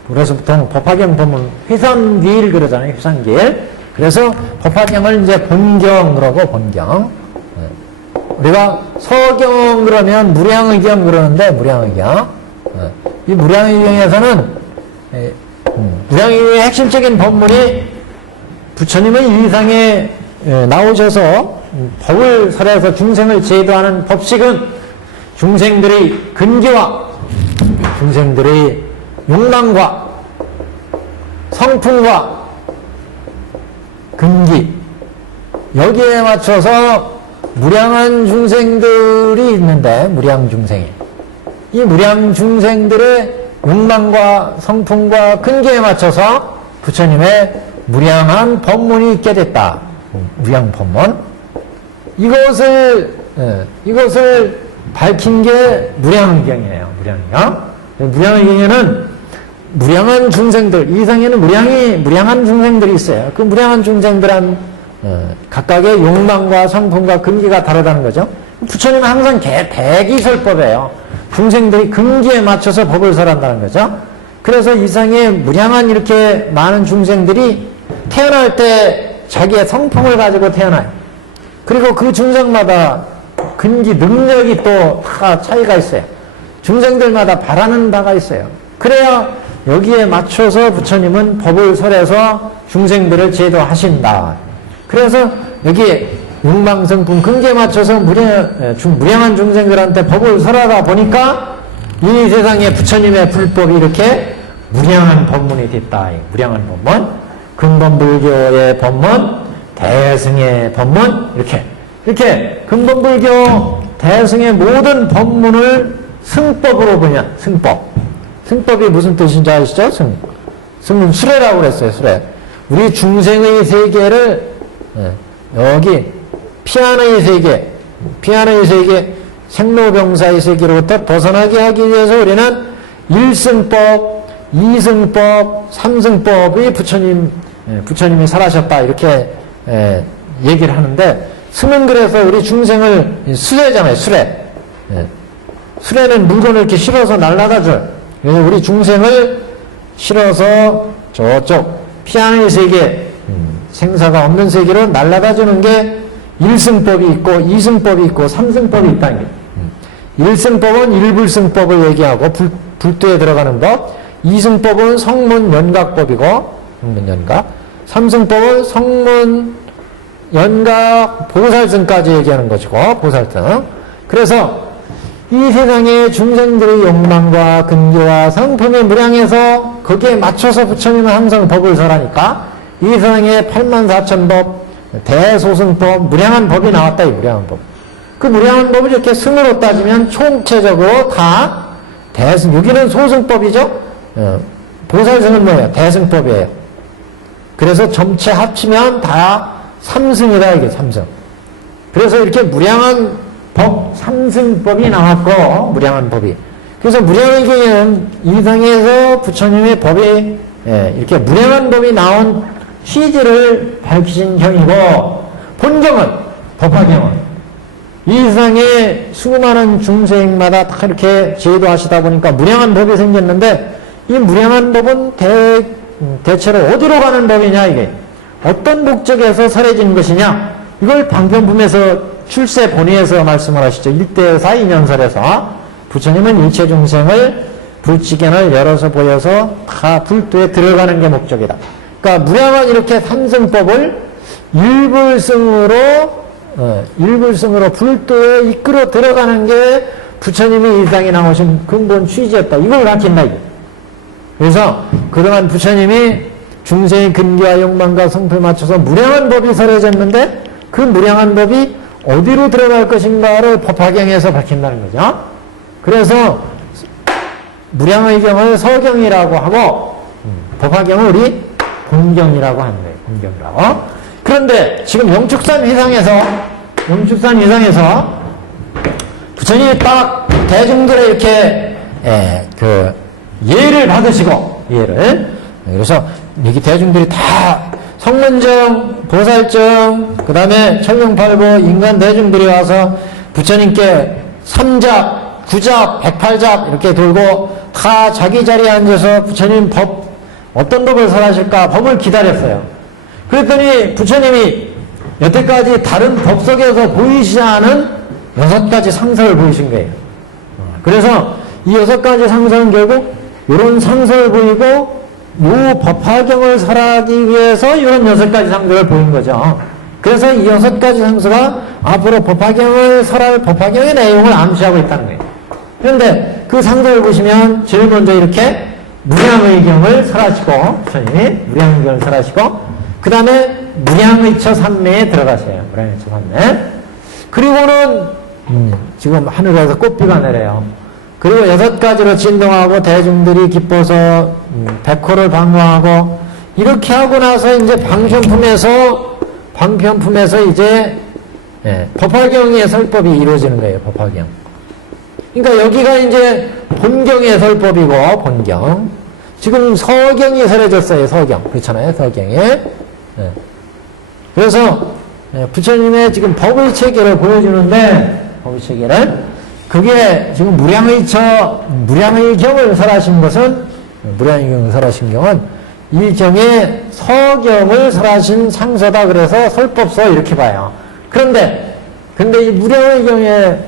그래서 보통 법화경 보면 회선길 그러잖아요. 회선길. 그래서 법화경을 이제 본경 그러고 본경. 우리가 서경 그러면 무량의경 그러는데 무량의경. 이 무량의경에서는 무량의경의 핵심적인 법문이 부처님은 이 세상에 나오셔서 법을 설해서 중생을 제도하는 법식은 중생들의 근기와 중생들의 욕망과 성품과 근기 여기에 맞춰서 무량한 중생들이 있는데 무량중생이 이 무량중생들의 욕망과 성품과 근기에 맞춰서 부처님의 무량한 법문이 있게 됐다. 무량법문. 이것을 밝힌 게 무량의경이에요. 무량의경. 무량의경에는 무량한 중생들, 이 세상에는 무량한 중생들이 있어요. 그 무량한 중생들한 각각의 욕망과 성품과 근기가 다르다는 거죠. 부처님은 항상 대기설법이에요. 중생들이 근기에 맞춰서 법을 설한다는 거죠. 그래서 이 세상에 무량한 이렇게 많은 중생들이 태어날 때 자기의 성품을 가지고 태어나요. 그리고 그 중생마다 근기 능력이 또 다 차이가 있어요. 중생들마다 바라는 바가 있어요. 그래야 여기에 맞춰서 부처님은 법을 설해서 중생들을 제도하신다. 그래서 여기 욕망성품 근기에 맞춰서 무량한 중생들한테 법을 설하다 보니까 이 세상에 부처님의 불법이 이렇게 무량한 법문이 됐다. 무량한 법문, 근본불교의 법문, 대승의 법문, 이렇게 근본불교 대승의 모든 법문을 승법으로 보냐, 승법. 승법이 무슨 뜻인지 아시죠? 승은 수레라고 그랬어요, 수레. 우리 중생의 세계를, 여기, 피안의 세계, 생로병사의 세계로부터 벗어나게 하기 위해서 우리는 1승법, 2승법, 3승법이 부처님이 설하셨다. 이렇게, 얘기를 하는데, 승은 그래서 우리 중생을, 수레잖아요, 수레. 수레는 물건을 이렇게 실어서 날아다 줘요. 그래서 우리 중생을 실어서 저쪽 피안의 세계, 생사가 없는 세계로 날아다 주는 게 1승법이 있고 2승법이 있고 3승법이 있다는 게. 1승법은 일불승법을 얘기하고 불도에 들어가는 법, 2승법은 성문연각법이고 성문연각, 3승법은 성문연각 보살승까지 얘기하는 것이고 보살승. 그래서 이 세상의 중생들의 욕망과 근기와 성품이 무량해서 거기에 맞춰서 부처님은 항상 법을 설하니까 이 세상에 84,000법, 대소승법, 무량한 법이 나왔다. 이 무량한 법. 그 무량한 법을 이렇게 승으로 따지면 총체적으로 다 대승, 여기는 소승법이죠. 보살승은 뭐예요? 대승법이에요. 그래서 전체 합치면 다 3승이다. 이게 3승. 그래서 이렇게 무량한 법, 삼승법이 나왔고, 무량한 법이. 그래서 무량의 경우에는 이 세상에서 부처님의 법이, 이렇게 무량한 법이 나온 취지를 밝히신 경이고, 본경은, 법화경은, 이 세상에 수많은 중생마다 다 이렇게 제도하시다 보니까 무량한 법이 생겼는데, 이 무량한 법은 대체로 어디로 가는 법이냐, 이게. 어떤 목적에서 설해진 것이냐, 이걸 방편품에서 출세 본의에서 말씀을 하시죠. 1대 4인연설에서 부처님은 일체 중생을 불지견을 열어서 보여서 다 불도에 들어가는 게 목적이다. 그러니까 무량한 이렇게 삼승법을 일불승으로 불도에 이끌어 들어가는 게 부처님이 이 땅에 나오신 근본 취지였다. 이걸 가르친다. 이게. 그래서 그동안 부처님이 중생의 근기와 욕망과 성품에 맞춰서 무량한 법이 설해졌는데 그 무량한 법이 어디로 들어갈 것인가를 법화경에서 밝힌다는 거죠. 그래서 무량의경을 서경이라고 하고 법화경을 우리 본경이라고 하는 거예요. 본경이라고. 그런데 지금 영축산 위상에서 부처님이 딱 대중들의 이렇게 예를 받으시고 그래서 여기 대중들이 다 성문정, 보살정, 그 다음에 천룡팔보 인간 대중들이 와서 부처님께 3잡, 9잡, 108잡 이렇게 돌고 다 자기 자리에 앉아서 부처님 어떤 법을 설하실까 법을 기다렸어요. 그랬더니 부처님이 여태까지 다른 법 속에서 보이지 않은 6가지 상설을 보이신 거예요. 그래서 이 6가지 상설은 결국 이런 상설을 보이고 요 법화경을 설하기 위해서 이런 6가지 상설을 보인 거죠. 그래서 이 6가지 상수가 앞으로 법화경을 설할 법화경의 내용을 암시하고 있다는 거예요. 그런데 그 상수를 보시면 제일 먼저 이렇게 무량의경을 설하시고, 부처님이 무량의경을 설하시고, 그 다음에 무량의처 삼매에 들어가세요. 무량의처 삼매. 그리고는 지금 하늘에서 꽃비가 내려요. 그리고 6가지로 진동하고 대중들이 기뻐서 백호를 방어하고 이렇게 하고 나서 이제 방편품에서 이제 법화경의 설법이 이루어지는 거예요. 법화경. 그러니까 여기가 이제 본경의 설법이고 본경. 지금 서경이 설해졌어요. 서경. 그렇잖아요. 서경에. 그래서 부처님의 지금 법의 체계를 보여주는데 법의 체계를 그게 지금 무량의경을 설하신 것은 무량의경을 설하신 경은 일경의 서경을 설하신 상서다. 그래서 설법서 이렇게 봐요. 근데 이 무량의경의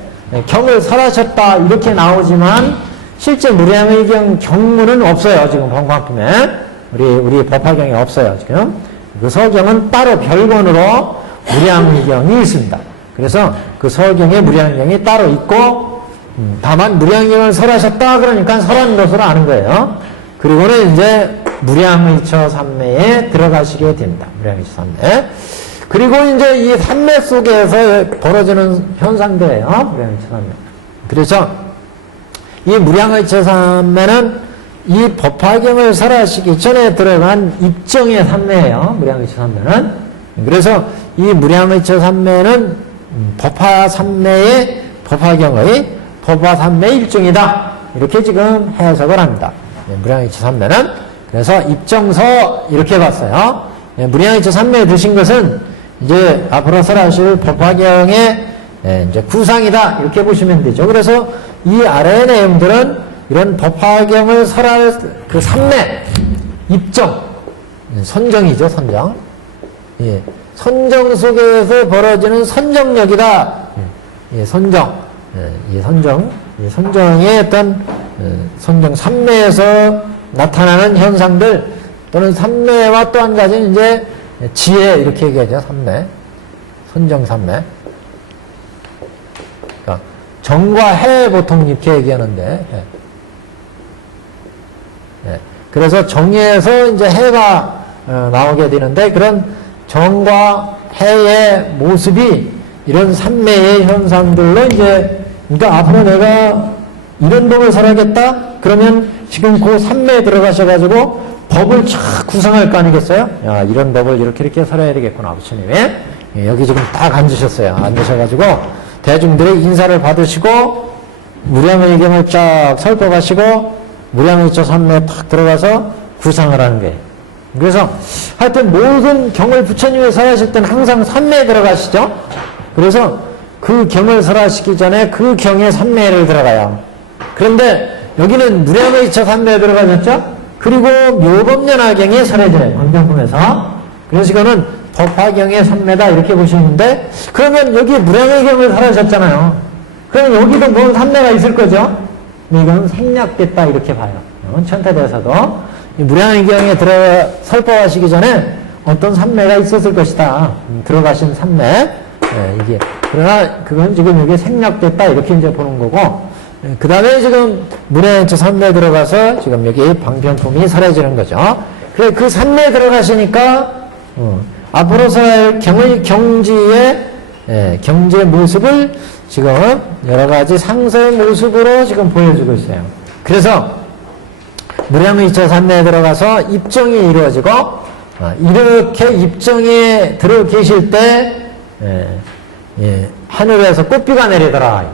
경을 설하셨다 이렇게 나오지만 실제 무량의경 경문은 없어요. 지금 법화품에 우리 법화경에 없어요. 지금 그 서경은 따로 별건으로 무량의경이 있습니다. 그래서 그 서경에 무량의경이 따로 있고 다만 무량의경을 설하셨다 그러니까 설한 것으로 아는 거예요. 그리고는 이제 무량의처 삼매에 들어가시게 됩니다. 무량의처 삼매. 그리고 이제 이 삼매 속에서 벌어지는 현상들이에요. 무량의처 삼매. 그래서 이 무량의처 삼매는 이 법화경을 설하시기 전에 들어간 입정의 삼매예요. 무량의처 삼매는. 그래서 이 무량의처 삼매는 법화 삼매의 법화경의 법화 삼매 일종이다. 이렇게 지금 해석을 합니다. 무량의처 삼매는. 그래서 입정서 이렇게 봤어요. 무량의처 삼매에 드신 것은 이제 앞으로 설하실 법화경의 이제 구상이다. 이렇게 보시면 되죠. 그래서 이 아래의 내용들은 이런 법화경을 설할 그 삼매, 입정, 선정이죠. 선정. 예. 선정 속에서 벌어지는 선정력이다. 예, 선정. 이 선정의 어떤 선정 삼매에서 나타나는 현상들 또는 삼매와 또 한 가지는 이제 지혜 이렇게 얘기하죠. 삼매. 선정 삼매. 그러니까 정과 해 보통 이렇게 얘기하는데 그래서 정에서 이제 해가 나오게 되는데 그런 정과 해의 모습이 이런 삼매의 현상들로 이제 그러니까 앞으로 내가 이런 법을 설하겠다? 그러면 지금 그 삼매에 들어가셔가지고 법을 쫙 구성할 거 아니겠어요? 야, 이런 법을 이렇게 설해야 되겠구나, 부처님이. 여기 지금 딱 앉으셨어요. 앉으셔가지고 대중들의 인사를 받으시고 무량의경을 쫙 설법하시고 무량의처 삼매에 탁 들어가서 구상을 하는 거예요. 그래서 하여튼 모든 경을 부처님이 설하실 때는 항상 삼매에 들어가시죠. 그래서 그 경을 설하시기 전에 그 경의 삼매를 들어가요. 그런데 여기는 무량의처 삼매에 들어가셨죠? 그리고 묘법연화경에 설해져요. 방편품에서. 그래서 이거는 법화경의 삼매다 이렇게 보시는데 그러면 여기 무량의경을 설하셨잖아요. 그러면 여기도 뭐 삼매가 있을 거죠? 근데 이건 생략됐다 이렇게 봐요. 천태대에서도 무량의경에 설법하시기 전에 어떤 삼매가 있었을 것이다. 들어가신 삼매. 이게 그러나 그건 지금 여기 생략됐다 이렇게 이제 보는 거고 그 다음에 지금 무량의처 삼매에 들어가서 지금 여기 방편품이 설해지는 거죠. 그래 그 삼매에 들어가시니까 앞으로 설 경지의 모습을 지금 여러 가지 상서의 모습으로 지금 보여주고 있어요. 그래서 무량의처 삼매에 들어가서 입정이 이루어지고 이렇게 입정에 들어 계실 때 하늘에서 꽃비가 내리더라.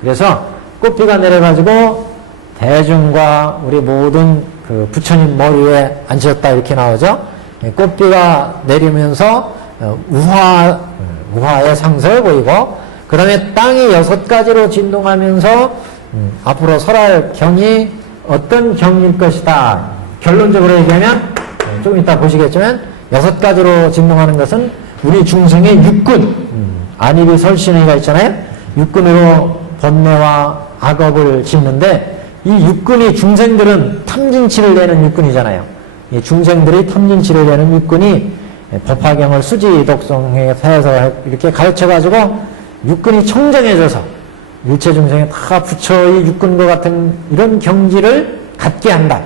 그래서 꽃비가 내려가지고 대중과 우리 모든 그 부처님 머리에 앉으셨다 이렇게 나오죠. 꽃비가 내리면서 우화의 상서를 보이고 그 다음에 땅이 6가지로 진동하면서 앞으로 설할 경이 어떤 경일 것이다. 결론적으로 얘기하면 좀 이따 보시겠지만 6가지로 진동하는 것은 우리 중생의 육군 안일이 설신의가 있잖아요. 육군으로 번뇌와 악업을 짓는데 이 육군이 중생들은 탐진치를 내는 육군이잖아요. 이 중생들이 탐진치를 내는 육군이 법화경을 수지 독송해서 이렇게 가르쳐가지고 육근이 청정해져서 일체 중생에 다 부처의 육근과 같은 이런 경지를 갖게 한다.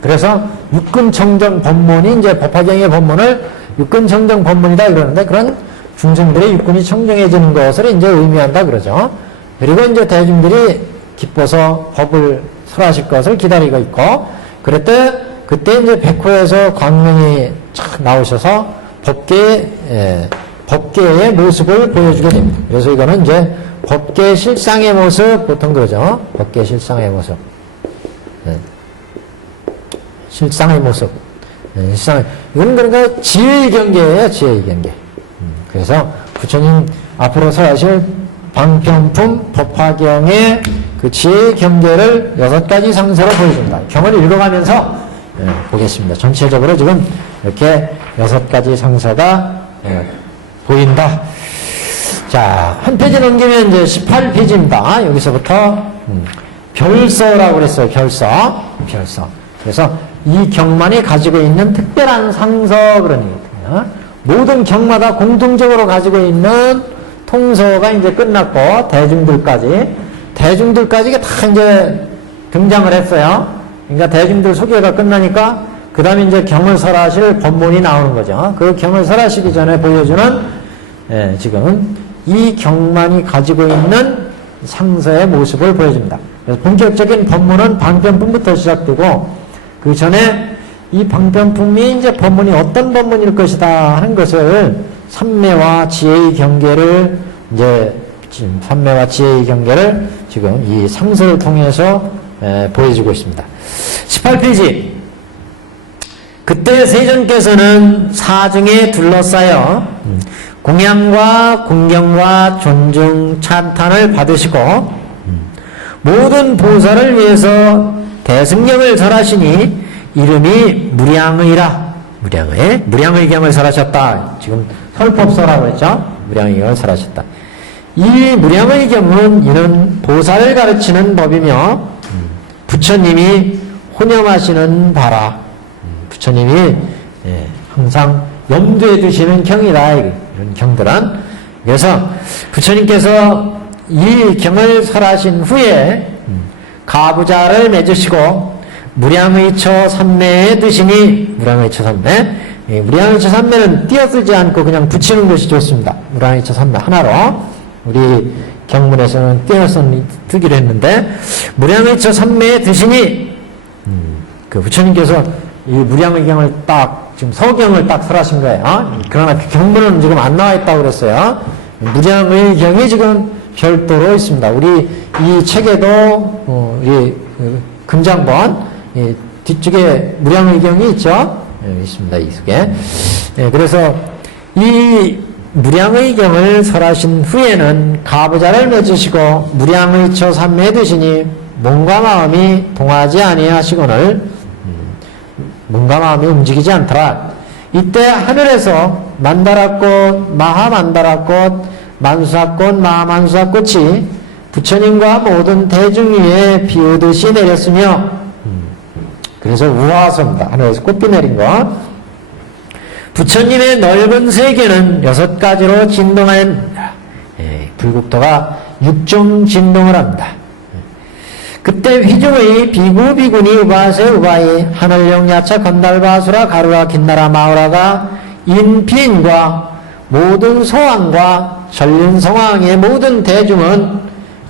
그래서 육근 청정 법문이 이제 법화경의 법문을 육근 청정 법문이다 그러는데 그런 중생들의 육근이 청정해지는 것을 이제 의미한다 그러죠. 그리고 이제 대중들이 기뻐서 법을 설하실 것을 기다리고 있고 그때 이제 백호에서 광명이 착 나오셔서 법계의 모습을 보여주게 됩니다. 그래서 이거는 이제 법계 실상의 모습, 보통 그러죠. 법계 실상의 모습. 실상의 모습. 이건 그러니까 지혜의 경계예요, 지혜의 경계. 그래서 부처님 앞으로 설하실 방편품 법화경의 그 지혜의 경계를 6가지 상세로 보여줍니다. 경을 읽어가면서 보겠습니다. 전체적으로 지금 이렇게 6가지 상세가 보인다. 자, 한 페이지 넘기면 이제 18페이지입니다. 여기서부터 별서라고 그랬어요. 별서. 그래서 이 경만이 가지고 있는 특별한 상서 그런 얘기거든요. 모든 경마다 공통적으로 가지고 있는 통서가 이제 끝났고 대중들까지가 다 이제 등장을 했어요. 그러니까 대중들 소개가 끝나니까 그 다음에 이제 경을 설하실 법문이 나오는 거죠. 그 경을 설하시기 전에 보여주는 지금 이 경만이 가지고 있는 상서의 모습을 보여줍니다. 그래서 본격적인 법문은 방편품부터 시작되고 그 전에 이 방편품이 이제 법문이 어떤 법문일 것이다 하는 것을 삼매와 지혜의 경계를 이제 지금 삼매와 지혜의 경계를 지금 이 상서를 통해서 보여주고 있습니다. 18페이지. 그때 세존께서는 사중에 둘러싸여 공양과 공경과 존중 찬탄을 받으시고 모든 보살을 위해서 대승경을 설하시니 이름이 무량의라. 무량의경을 설하셨다. 지금 설법서라고 했죠. 무량의경을 설하셨다. 이 무량의경은 이는 보살을 가르치는 법이며 부처님이 혼념하시는 바라. 부처님이 항상 염두에 두시는 경이다. 이런 경들은. 그래서 부처님께서 이 경을 설하신 후에 가부자를 맺으시고 무량의처 삼매에 드시니 무량의처 삼매. 무량의처 삼매는 띄어쓰지 않고 그냥 붙이는 것이 좋습니다. 무량의처 삼매 하나로. 우리 경문에서는 띄어쓰기로 했는데 무량의처 삼매에 드시니 그 부처님께서 이 무량의경을 딱 지금 서경을 딱 설하신 거예요. 그러나 그 경문은 지금 안 나와 있다고 그랬어요. 무량의경이 지금 별도로 있습니다. 우리 이 책에도 우리 금장본 뒤쪽에 무량의경이 있죠. 있습니다. 이 속에. 그래서 이 무량의경을 설하신 후에는 가부자를 맺으시고 무량의처 삼매에 드시니 몸과 마음이 동하지 아니하시거늘 몸과 마음이 움직이지 않더라. 이때 하늘에서 만다라꽃, 마하만다라꽃, 만수사꽃, 마하만수사꽃이 부처님과 모든 대중 위에 비오듯이 내렸으며 그래서 우화서입니다. 하늘에서 꽃비 내린 거. 부처님의 넓은 세계는 6가지로 진동합니다. 불국토가 6종 진동을 합니다. 그때 휘중의 비구, 비구니, 우바세, 우바이, 하늘용, 야차, 건달바수라, 가루라, 긴나라, 마우라가 인피인과 모든 소왕과 전륜성왕의 모든 대중은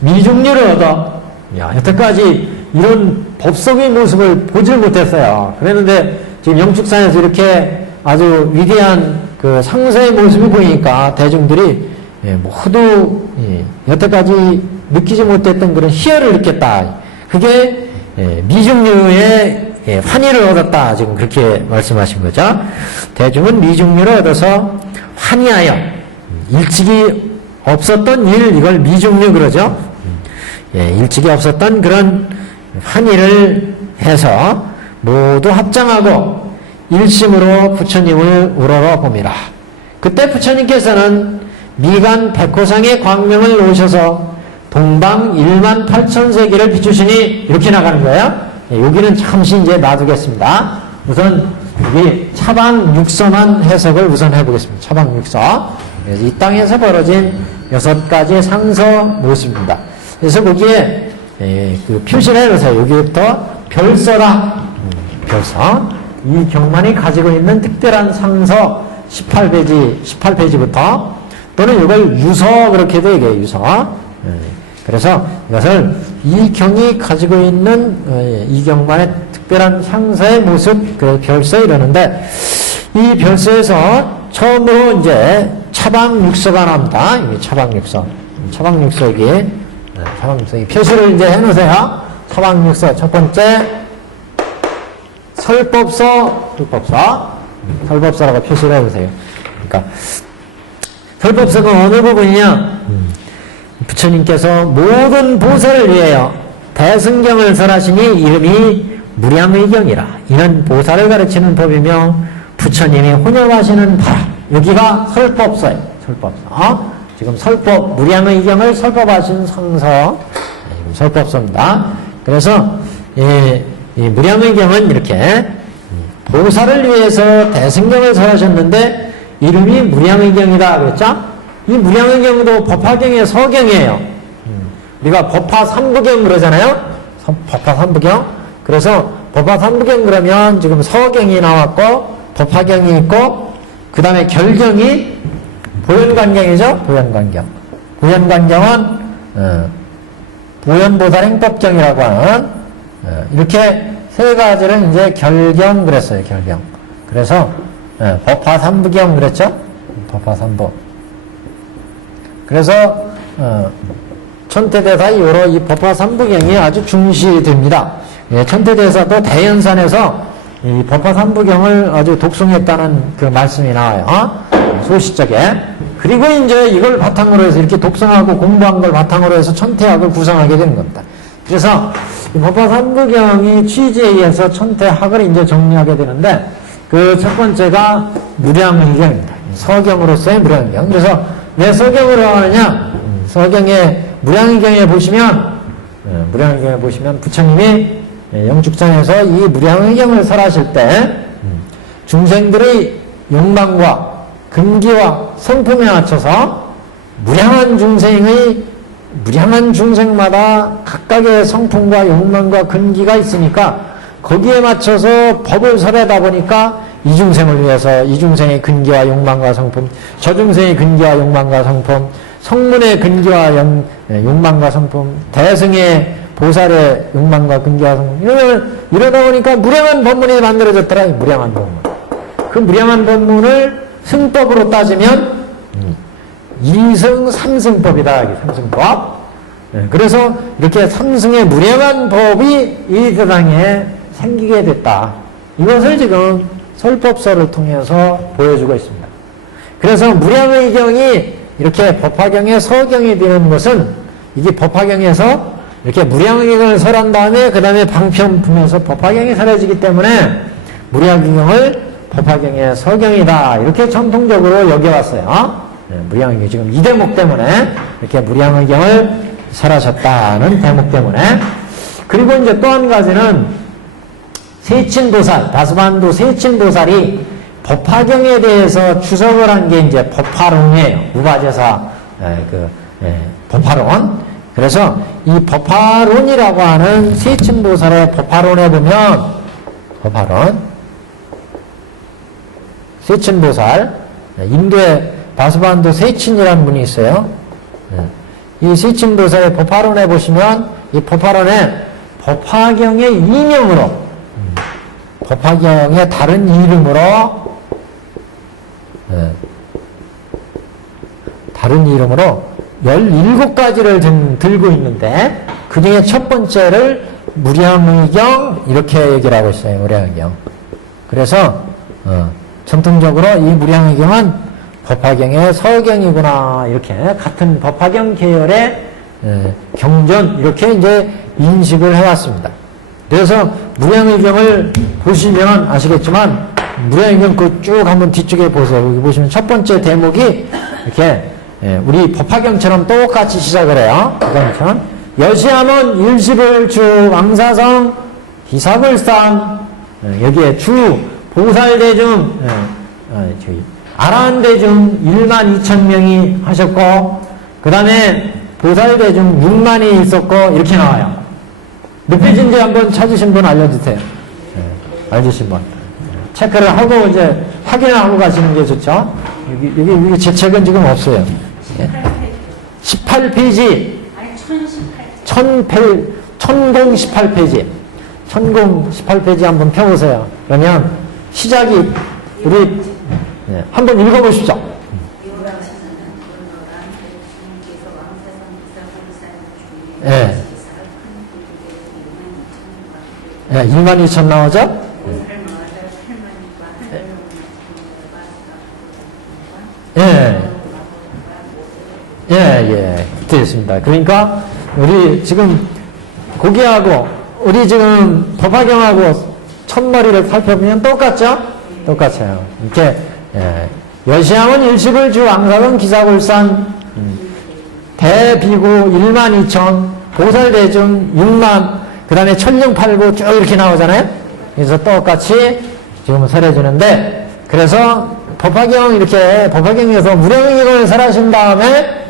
미중류를 얻어 여태까지 이런 법석의 모습을 보질 못했어요. 그랬는데 지금 영축산에서 이렇게 아주 위대한 그 상세의 모습이 보이니까 대중들이 모두 여태까지 느끼지 못했던 그런 희열을 느꼈다. 그게 미중류의 환희를 얻었다. 지금 그렇게 말씀하신 거죠. 대중은 미중류를 얻어서 환희하여 일찍이 없었던 일, 이걸 미중류 그러죠. 일찍이 없었던 그런 환희를 해서 모두 합장하고 일심으로 부처님을 우러러 봄이라. 그때 부처님께서는 미간 백호상의 광명을 놓으셔서 동방 1만 8천 세기를 비추시니 이렇게 나가는 거예요. 여기는 잠시 이제 놔두겠습니다. 우선 여기 차방육서만 해석을 우선 해보겠습니다. 차방육서. 그래서 이 땅에서 벌어진 6가지 상서 모습입니다. 그래서 거기에 그 표시를 해놓으세요. 여기부터 별서라. 별서. 이 경만이 가지고 있는 특별한 상서 18페이지부터 또는 이걸 유서 그렇게도 얘기해요. 유서. 그래서 이것을 이 경이 가지고 있는 이 경만의 특별한 상서의 모습, 그 별서 이러는데 이 별서에서 처음으로 이제 차방육서가 나옵니다. 이 차방육서. 차방육서 여기 표시를 이제 해놓으세요. 차방육서 첫 번째 설법서, 설법서라고 표시를 해주세요. 그러니까 설법서가 어느 부분이냐? 부처님께서 모든 보살을 위하여 대승경을 설하시니 이름이 무량의경이라. 이는 보살을 가르치는 법이며 부처님이 혼혈하시는 바라. 여기가 설법서예요. 설법서. 지금 설법, 무량의경을 설법하신 상서, 설법서입니다. 그래서 이 무량의경은 이렇게 보살을 위해서 대승경을 설하셨는데 이름이 무량의경이다 그랬죠? 이 무량의경도 법화경의 서경이에요. 우리가 법화 삼부경 그러잖아요. 법화 삼부경. 그래서 법화 삼부경 그러면 지금 서경이 나왔고 법화경이 있고 그 다음에 결경이 보현관경이죠. 보현관경. 보현관경은 보현보살 행법경이라고 하는 이렇게 세 가지를 이제 결경 그랬어요. 결경. 그래서 법화 삼부경 그랬죠. 법화 삼부. 그래서 천태대사 이후로 이 법화 삼부경이 아주 중시됩니다. 천태대사도 대연산에서 이 법화 삼부경을 아주 독송했다는 그 말씀이 나와요. 소시적에. 그리고 이제 이걸 바탕으로 해서 이렇게 독송하고 공부한 걸 바탕으로 해서 천태학을 구성하게 되는 겁니다. 그래서 이 법화 삼부경이 취지에 의해서 천태학을 이제 정리하게 되는데 그 첫 번째가 무량의경입니다. 서경으로서의 무량의경. 그래서 왜 서경으로 하느냐? 서경에 무량의경에 보시면 부처님이 영축장에서 이 무량의경을 설하실 때 중생들의 욕망과 근기와 성품에 맞춰서 무량한 중생마다 각각의 성품과 욕망과 근기가 있으니까 거기에 맞춰서 법을 설하다 보니까 이 중생을 위해서 이 중생의 근기와 욕망과 성품, 저 중생의 근기와 욕망과 성품, 성문의 근기와 욕망과 성품, 대승의 보살의 욕망과 근기와 성품, 이러다 보니까 무량한 법문이 만들어졌더라. 무량한 법문. 그 무량한 법문을 승법으로 따지면 이승 삼승법이다. 삼승법. 그래서 이렇게 삼승의 무량한 법이 이 세상에 생기게 됐다. 이것을 지금 설법서를 통해서 보여주고 있습니다. 그래서 무량의경이 이렇게 법화경의 서경이 되는 것은 이게 법화경에서 이렇게 무량의경을 설한 다음에 그 다음에 방편품에서 법화경이 설해지기 때문에 무량의경을 법화경의 서경이다. 이렇게 전통적으로 여겨왔어요. 무량의경 지금 이 대목 때문에 이렇게 무량의경을 설하셨다는 대목 때문에. 그리고 이제 또 한 가지는 세친보살, 바수반도 세친보살이 법화경에 대해서 주석을 한 게 이제 법화론이에요. 우바제사 법화론. 그래서 이 법화론이라고 하는 세친보살의 법화론에 보면 법화론 세친보살 인도에 바수반도 세친이라는 분이 있어요. 이 세친보살의 법화론에 보시면 이 법화론에 법화경의 이명으로 법화경의 다른 이름으로 다른 이름으로 17가지를 들고 있는데 그 중에 첫 번째를 무량의경 이렇게 얘기를 하고 있어요. 무량의경. 그래서 전통적으로 이 무량의경은 법화경의 서경이구나 이렇게 같은 법화경 계열의 경전 이렇게 이제 인식을 해왔습니다. 그래서 무량의경을 보시면 아시겠지만 무량의경 그 쭉 한번 뒤쪽에 보세요. 여기 보시면 첫 번째 대목이 이렇게 우리 법화경처럼 똑같이 시작을 해요. 법화경처럼 여시함은 일시불주 왕사성 기사불상 여기에 주 보살대중, 아라한대중 1만 2천 명이 하셨고, 그 다음에 보살대중 6만이 있었고, 이렇게 나와요. 몇 페이지인지 한번 찾으신 분 알려주세요. 알려주신 분. 체크를 하고 이제 확인을 하고 가시는 게 좋죠. 여기 제 책은 지금 없어요. 18페이지. 아니, 1018페이지. 1018페이지. 1018페이지 한번 펴보세요. 그러면 시작이, 우리, 한번 읽어보십시오. 예. 1만 2천 나오죠? 예. 되겠습니다. 그러니까, 우리 지금, 고기하고, 우리 지금 법화경하고 첫머리를 살펴보면 똑같죠? 똑같아요. 이렇게, 여시양은 일식을 주 왕사은 기사골산, 대비구 1만 2천, 보살대중 6만, 그 다음에 천령팔구 쭉 이렇게 나오잖아요? 그래서 똑같이 지금 설해주는데, 그래서 법화경 이렇게, 법화경에서 무량의경을 설하신 다음에,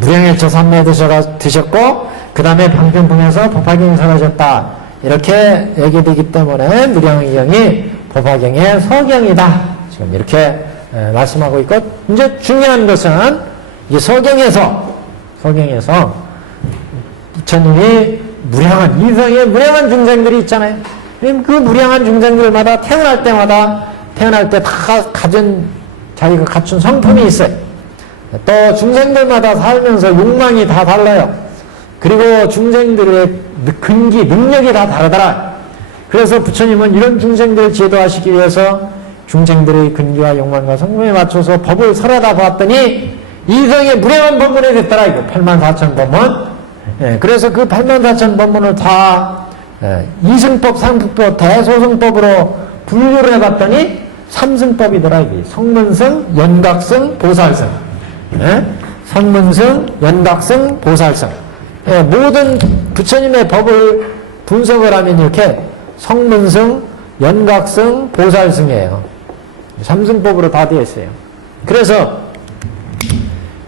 무량일체 삼매 드셨고, 그 다음에 방편풍에서 법화경이 설하셨다. 이렇게 얘기되기 때문에 무량의경이 법화경의 서경이다. 지금 이렇게 말씀하고 있고, 이제 중요한 것은, 이 서경에서 부처님이 무량한, 이성의 무량한 중생들이 있잖아요. 그 무량한 중생들마다 태어날 때 다 자기가 갖춘 성품이 있어요. 또 중생들마다 살면서 욕망이 다 달라요. 그리고 중생들의 근기, 능력이 다 다르더라. 그래서 부처님은 이런 중생들을 제도하시기 위해서 중생들의 근기와 욕망과 성품에 맞춰서 법을 설하다 보았더니 이성의 무량한 법문이 됐더라. 이거 84,000법문. 그래서 그 84,000법문을 다 이승법, 상품법, 대소승법으로 분류를 해봤더니 삼승법이더라. 이게 성문승, 연각승, 보살승. 성문승, 연각승, 보살승. 모든 부처님의 법을 분석을 하면 이렇게 성문승, 연각승, 보살승이에요. 삼승법으로 다 되어 있어요. 그래서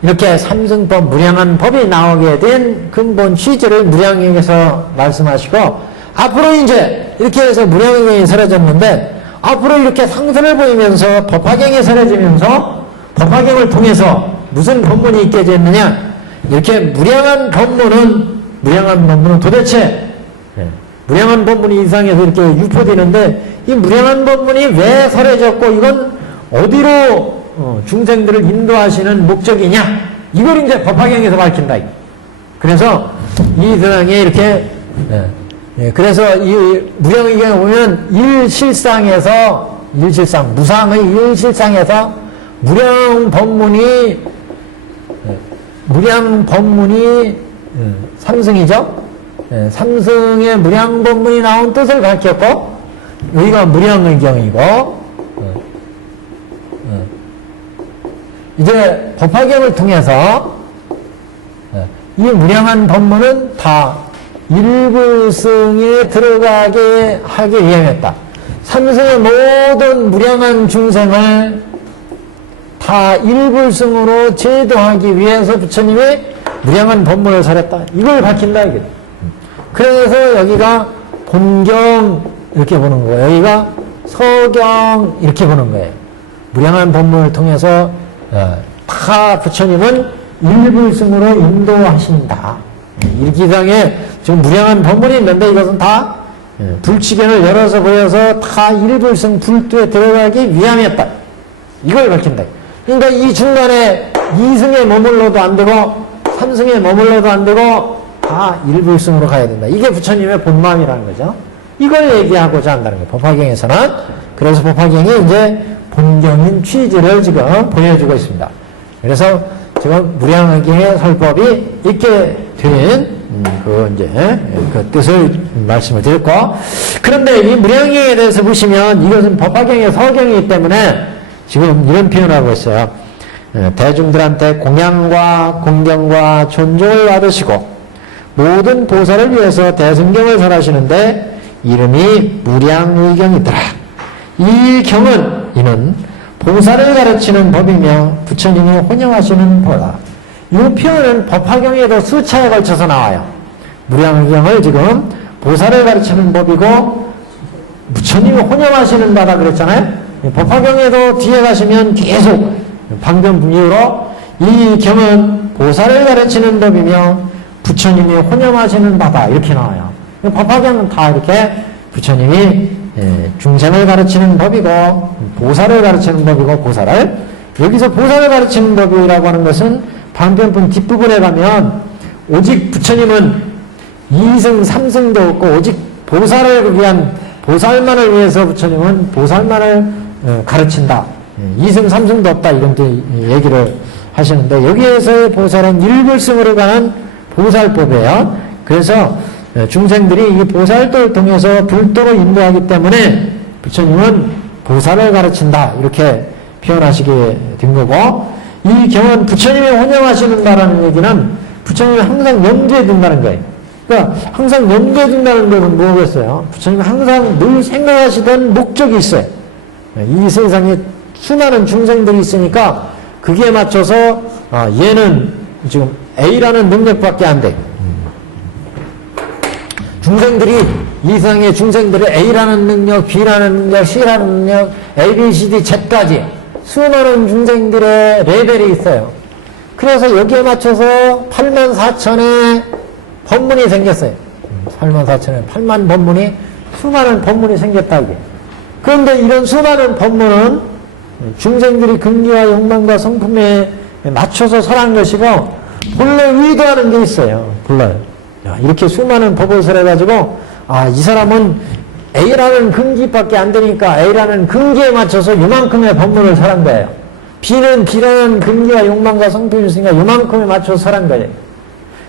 이렇게 삼승법, 무량한 법이 나오게 된 근본 취지를 무량경에서 말씀하시고, 앞으로 이제 이렇게 해서 무량경이 설해졌는데, 앞으로 이렇게 상선을 보이면서 법화경이 설해지면서 법화경을 통해서 무슨 법문이 있게 됐느냐? 이렇게 무량한 법문은 도대체 무량한 법문이 이상해서 이렇게 유포되는데, 이 무량한 법문이 왜 설해졌고 이건 어디로 중생들을 인도하시는 목적이냐? 이걸 이제 법화경에서 밝힌다. 그래서 이 등에 이렇게 그래서 이 무량의경에 보면 무상의 일실상에서 무량 법문이 삼승이죠. 삼승의 무량 법문이 나온 뜻을 밝혔고, 여기가 무량의경이고, 이제 법화경을 통해서 이 무량한 법문은 다 일불승에 들어가게 하기 위함이었다. 삼승의 모든 무량한 중생을 다 일불승으로 제도하기 위해서 부처님이 무량한 법문을 설했다. 이걸 밝힌다 이게. 그래서 여기가 본경 이렇게 보는 거예요. 여기가 서경 이렇게 보는 거예요. 무량한 법문을 통해서 다 부처님은 일불승으로 인도하신다. 일기상에 지금 무량한 법문이 있는데 이것은 다 불치견을 열어서 보여서 다 일불승 불두에 들어가기 위함이었다. 이걸 밝힌다. 그러니까 이 중간에 2승에 머물러도 안 되고 3승에 머물러도 안 되고 다 일불승으로 가야 된다. 이게 부처님의 본마음이라는 거죠. 이걸 얘기하고자 한다는 거예요. 법화경에서는. 그래서 법화경이 이제 본경인 취지를 지금 보여주고 있습니다. 그래서 지금 무량의경의 설법이 있게 된 그 뜻을 말씀을 드렸고, 그런데 이 무량의경에 대해서 보시면 이것은 법화경의 서경이기 때문에 지금 이런 표현을 하고 있어요. 대중들한테 공양과 공경과 존중을 받으시고 모든 보살을 위해서 대승경을 설하시는데 이름이 무량의경이더라. 이 경은 이는 보살을 가르치는 법이며 부처님이 혼영하시는 법이다. 이 표현은 법화경에도 수차에 걸쳐서 나와요. 무량의경을 지금 보살을 가르치는 법이고 부처님이 혼영하시는 바다 그랬잖아요. 법화경에도 뒤에 가시면 계속 방변분유로 이 경은 보살을 가르치는 법이며 부처님이 혼영하시는 바다 이렇게 나와요. 법화경은 다 이렇게 부처님이 중생을 가르치는 법이고 보살을 가르치는 법이고 보살을 여기서 보살을 가르치는 법이라고 하는 것은 방편품 뒷부분에 가면 오직 부처님은 2승 3승도 없고 오직 보살을 위한 보살만을 위해서 부처님은 보살만을 가르친다. 2승 3승도 없다 이런 얘기를 하시는데 여기에서의 보살은 일불승으로 가는 보살법이에요. 그래서 중생들이 이 보살도를 통해서 불도로 인도하기 때문에 부처님은 보살을 가르친다 이렇게 표현하시게 된 거고 이 경은 부처님이 혼영하시는 바라는 얘기는 부처님이 항상 염두에 둔다는 거예요. 그러니까 항상 염두에 둔다는 것은 뭐겠어요? 부처님이 항상 늘 생각하시던 목적이 있어요. 이 세상에 수많은 중생들이 있으니까 그게 맞춰서 얘는 지금 A라는 능력밖에 안 돼. 중생들이 이상의 중생들의 A라는 능력, B라는 능력, C라는 능력, A, B, C, D, Z까지 수많은 중생들의 레벨이 있어요. 그래서 여기에 맞춰서 84,000의 법문이 생겼어요. 84,000의 8만 법문이 수많은 법문이 생겼다 이게. 그런데 이런 수많은 법문은 중생들이 근기와 욕망과 성품에 맞춰서 설한 것이고 본래 의도하는 게 있어요. 본래 이렇게 수많은 법을 설해가지고 이 사람은 A라는 근기밖에 안 되니까 A라는 근기에 맞춰서 이만큼의 법문을 설한 거예요. B는 B라는 근기와 욕망과 성품이 있으니까 이만큼에 맞춰서 설한 거예요.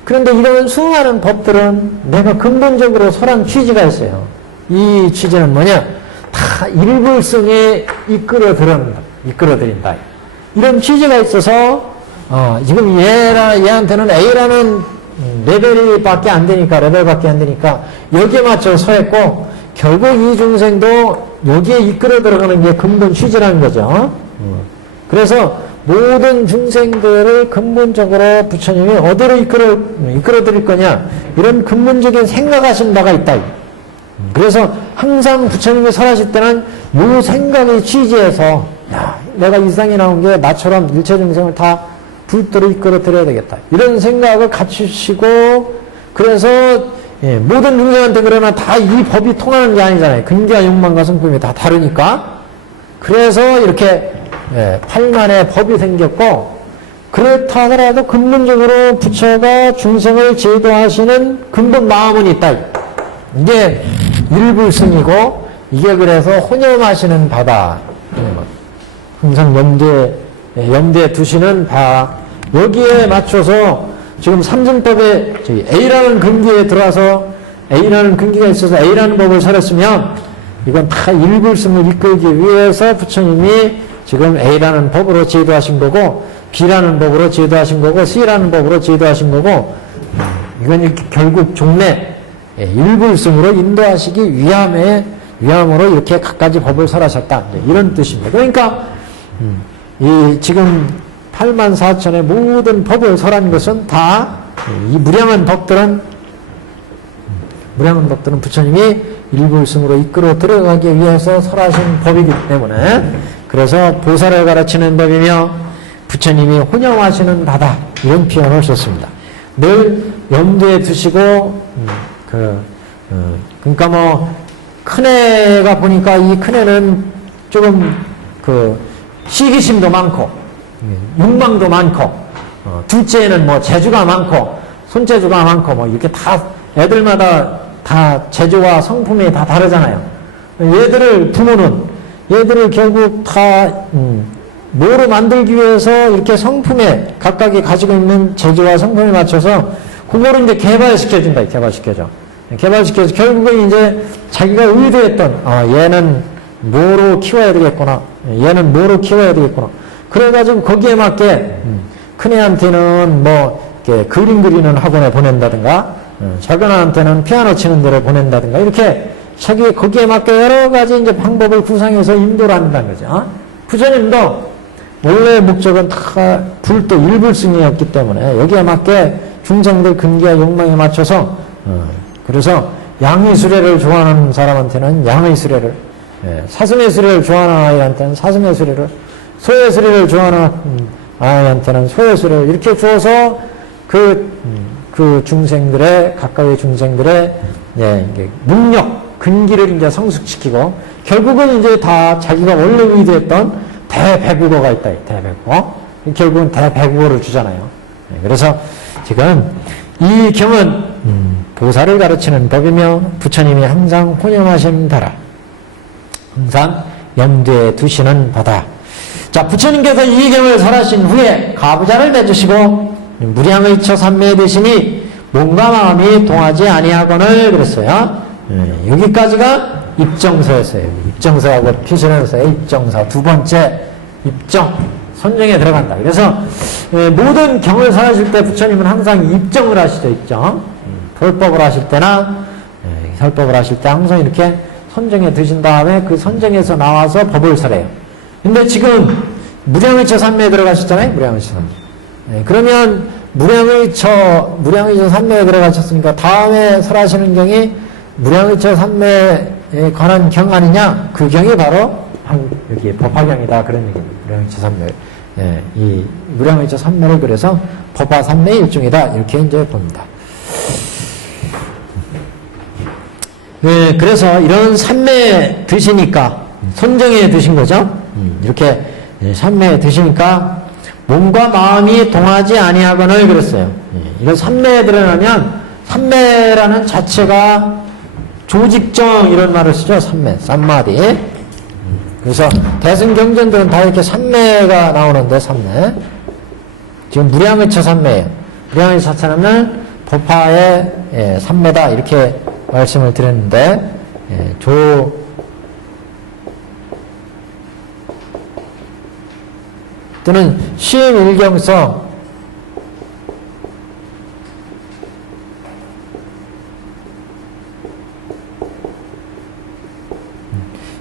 그런데 이런 수많은 법들은 내가 근본적으로 설한 취지가 있어요. 이 취지는 뭐냐? 다 일불승에 이끌어드린다. 이런 취지가 있어서 지금 얘한테는 A라는 레벨밖에 안 되니까 여기에 맞춰서 서했고 결국 이 중생도 여기에 이끌어 들어가는 게 근본 취지라는 거죠. 그래서 모든 중생들을 근본적으로 부처님이 어디로 이끌어 드릴 거냐 이런 근본적인 생각하신 바가 있다. 그래서 항상 부처님이 설하실 때는 이 생각의 취지에서 내가 이 세상에 나온 게 나처럼 일체 중생을 다 불도로 이끌어 드려야 되겠다. 이런 생각을 갖추시고 그래서 모든 중생한테 그러나 다 이 법이 통하는 게 아니잖아요. 근기와 욕망과 성품이 다 다르니까. 그래서 이렇게 8만의 법이 생겼고 그렇다 하더라도 근본적으로 부처가 중생을 제도하시는 근본 마음은 있다. 이게 일불승이고 이게 그래서 혼염하시는 바다. 항상 염두에 두시는 바. 여기에 맞춰서 지금 삼승법에 A라는 근기에 들어와서 A라는 근기가 있어서 A라는 법을 설했으면 이건 다 일불승을 이끌기 위해서 부처님이 지금 A라는 법으로 제도하신 거고 B라는 법으로 제도하신 거고 C라는 법으로 제도하신 거고 이건 이렇게 결국 종래 일불승으로 인도하시기 위함으로 이렇게 갖가지 법을 설하셨다. 이런 뜻입니다. 그러니까 이 지금 84,000의 모든 법을 설한 것은 다 이 무량한 법들은 부처님이 일불승으로 이끌어 들어가기 위해서 설하신 법이기 때문에 그래서 보살을 가르치는 법이며 부처님이 혼영하시는 바다 이런 표현을 썼습니다. 늘 염두에 두시고 그러니까 뭐 큰애가 보니까 이 큰애는 조금 시기심도 많고 욕망도 많고 둘째는 뭐 재주가 많고 손재주가 많고 뭐 이렇게 다 애들마다 다 재주와 성품이 다 다르잖아요. 부모는 얘들을 결국 다 뭐로 만들기 위해서 이렇게 성품에 각각이 가지고 있는 재주와 성품에 맞춰서 그거를 이제 개발시켜준다. 개발시켜서 결국은 이제 자기가 의도했던 얘는 뭐로 키워야 되겠구나. 얘는 뭐로 키워야 되겠구나. 그래가지고 거기에 맞게 큰애한테는 뭐 이렇게 그림 그리는 학원에 보낸다든가 작은 애한테는 피아노 치는 데를 보낸다든가 이렇게 자기 거기에 맞게 여러 가지 이제 방법을 구상해서 인도를 한다는 거죠. 부처님도 원래 목적은 다 불도 일불승이었기 때문에 여기에 맞게 중생들 근기와 욕망에 맞춰서 그래서 양의 수레를 좋아하는 사람한테는 양의 수레를, 사슴의 수레를 좋아하는 아이한테는 사슴의 수레를, 소의 수레를 좋아하는 아이한테는 소의 수레를 이렇게 주어서 그 중생들의 가까이 중생들의 능력 근기를 이제 성숙시키고 결국은 이제 다 자기가 원래 의도했던 대배국어가 있다. 대배국어. 결국은 대배국어를 주잖아요. 그래서 지금 이 경은 보살을 가르치는 법이며 부처님이 항상 혼용하신다라. 항상 염두에 두시는 바다. 자, 부처님께서 이 경을 설하신 후에 가부좌를 내주시고 무량의처 삼매에 드시니 몸과 마음이 동하지 아니하거늘 그랬어요. 여기까지가 입정서였어요. 입정서하고 피신원서의 입정서. 두 번째 입정, 선정에 들어간다. 그래서 모든 경을 설하실 때 부처님은 항상 입정을 하시죠. 입정. 설법을 하실 때나 설법을 하실 때 항상 이렇게 선정에 드신 다음에 그 선정에서 나와서 법을 설해요. 근데 지금 무량의처 삼매에 들어가셨잖아요. 무량의처 삼매. 그러면 무량의처 삼매에 들어가셨으니까 다음에 설하시는 경이 무량의처 삼매에 관한 경 아니냐? 그 경이 바로 여기 법화경이다. 그런 얘기입니다. 무량의처 삼매. 이 무량의처 삼매를 그래서 법화 삼매의 일종이다. 이렇게 이제 봅니다. 그래서 이런 삼매에 드시니까 선정에 드신 거죠. 이렇게 삼매에 드시니까 몸과 마음이 동하지 아니하거늘 그랬어요. 이런 삼매에 들어가면 삼매라는 자체가 조직정 이런 말을 쓰죠. 삼매, 쌈마디. 그래서 대승경전들은 다 이렇게 삼매가 나오는데 삼매. 지금 무량의처 삼매예요. 무량의처 삼매는 법화의 삼매다 이렇게 말씀을 드렸는데 또는 시일경서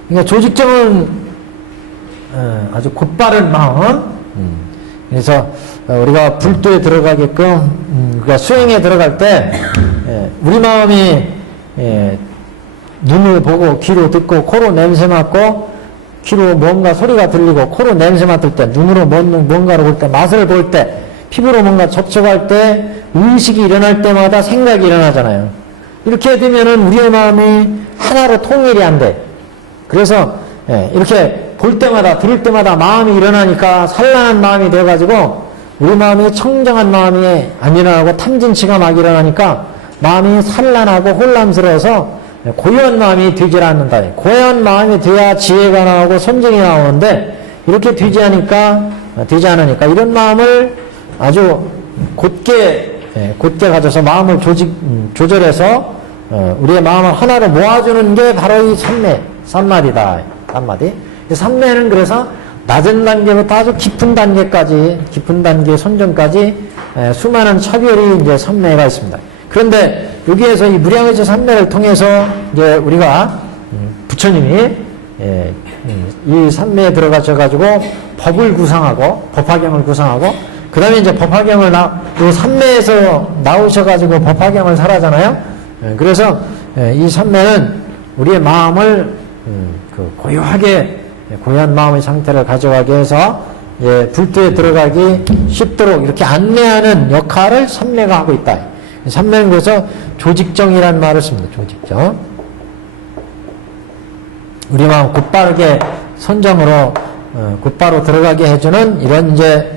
그러니까 조직정은 아주 곧바른 마음. 그래서 우리가 불도에 들어가게끔 그러니까 수행에 들어갈 때 우리 마음이 눈을 보고 귀로 듣고 코로 냄새 맡고 귀로 뭔가 소리가 들리고 코로 냄새 맡을 때 눈으로 뭔가를 볼 때 맛을 볼 때 피부로 뭔가 접촉할 때 의식이 일어날 때마다 생각이 일어나잖아요. 이렇게 되면은 우리의 마음이 하나로 통일이 안 돼. 그래서 이렇게 볼 때마다 들을 때마다 마음이 일어나니까 산란한 마음이 돼가지고 우리 마음이 청정한 마음이 안 일어나고 탐진치가 막 일어나니까 마음이 산란하고 혼란스러워서 고요한 마음이 되질 않는다. 고요한 마음이 돼야 지혜가 나오고 선정이 나오는데 이렇게 되지 않으니까 이런 마음을 아주 곧게 가져서 마음을 조절해서 우리의 마음을 하나로 모아주는 게 바로 이 삼마디다. 삼마디. 이 삼매는 그래서 낮은 단계부터 아주 깊은 단계 선정까지 수많은 차별이 이제 삼매가 있습니다. 그런데 여기에서 이 무량의처 삼매를 통해서 이제 우리가 부처님이 이 삼매에 들어가셔가지고 법을 구상하고 법화경을 구상하고 그 다음에 이제 법화경을 이 삼매에서 나오셔가지고 법화경을 설하잖아요. 그래서 이 삼매는 우리의 마음을 고요한 마음의 상태를 가져가게 해서 불도에 들어가기 쉽도록 이렇게 안내하는 역할을 삼매가 하고 있다. 삼매는 그래서 조직정이라는 말을 씁니다. 조직정. 우리 마음 곧바르게 선정으로 곧바로 들어가게 해주는 이런 이제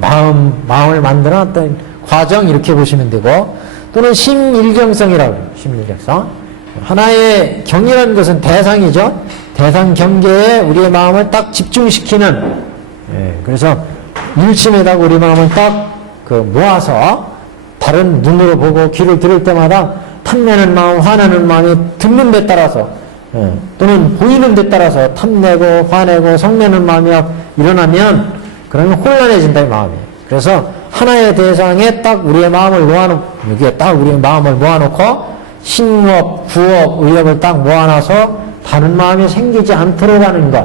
마음을 만드는 어떤 과정 이렇게 보시면 되고 또는 심일경성이라고 해요. 심일경성. 하나의 경이라는 것은 대상이죠. 대상 경계에 우리의 마음을 딱 집중시키는 그래서 일심에다가 우리 마음을 딱 모아서 다른 눈으로 보고 귀를 들을 때마다 탐내는 마음, 화내는 마음이 듣는 데 따라서 또는 보이는 데 따라서 탐내고 화내고 성내는 마음이 일어나면 그러면 혼란해진다 이 마음이. 그래서 하나의 대상에 딱 우리의 마음을 여기에 딱 우리의 마음을 모아놓고 신업, 구업, 의업을 딱 모아놔서 다른 마음이 생기지 않도록 하는 것.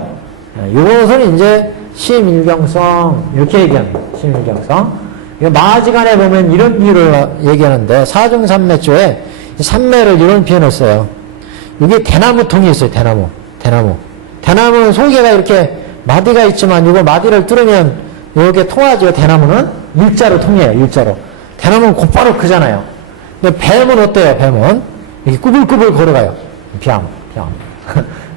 이것을 이제 심일경성 이렇게 얘기합니다. 심일경성. 마지간에 보면 이런 비유를 얘기하는데 사중산매조에 산매를 이런 표현을 써요. 여기 대나무 통이 있어요. 대나무. 대나무는 속에가 이렇게 마디가 있지만 이거 마디를 뚫으면 이렇게 통하죠. 대나무는 일자로 통해요. 일자로. 대나무는 곧바로 크잖아요. 근데 뱀은 어때요? 뱀은 이렇게 꾸불꾸불 걸어가요. 뱀.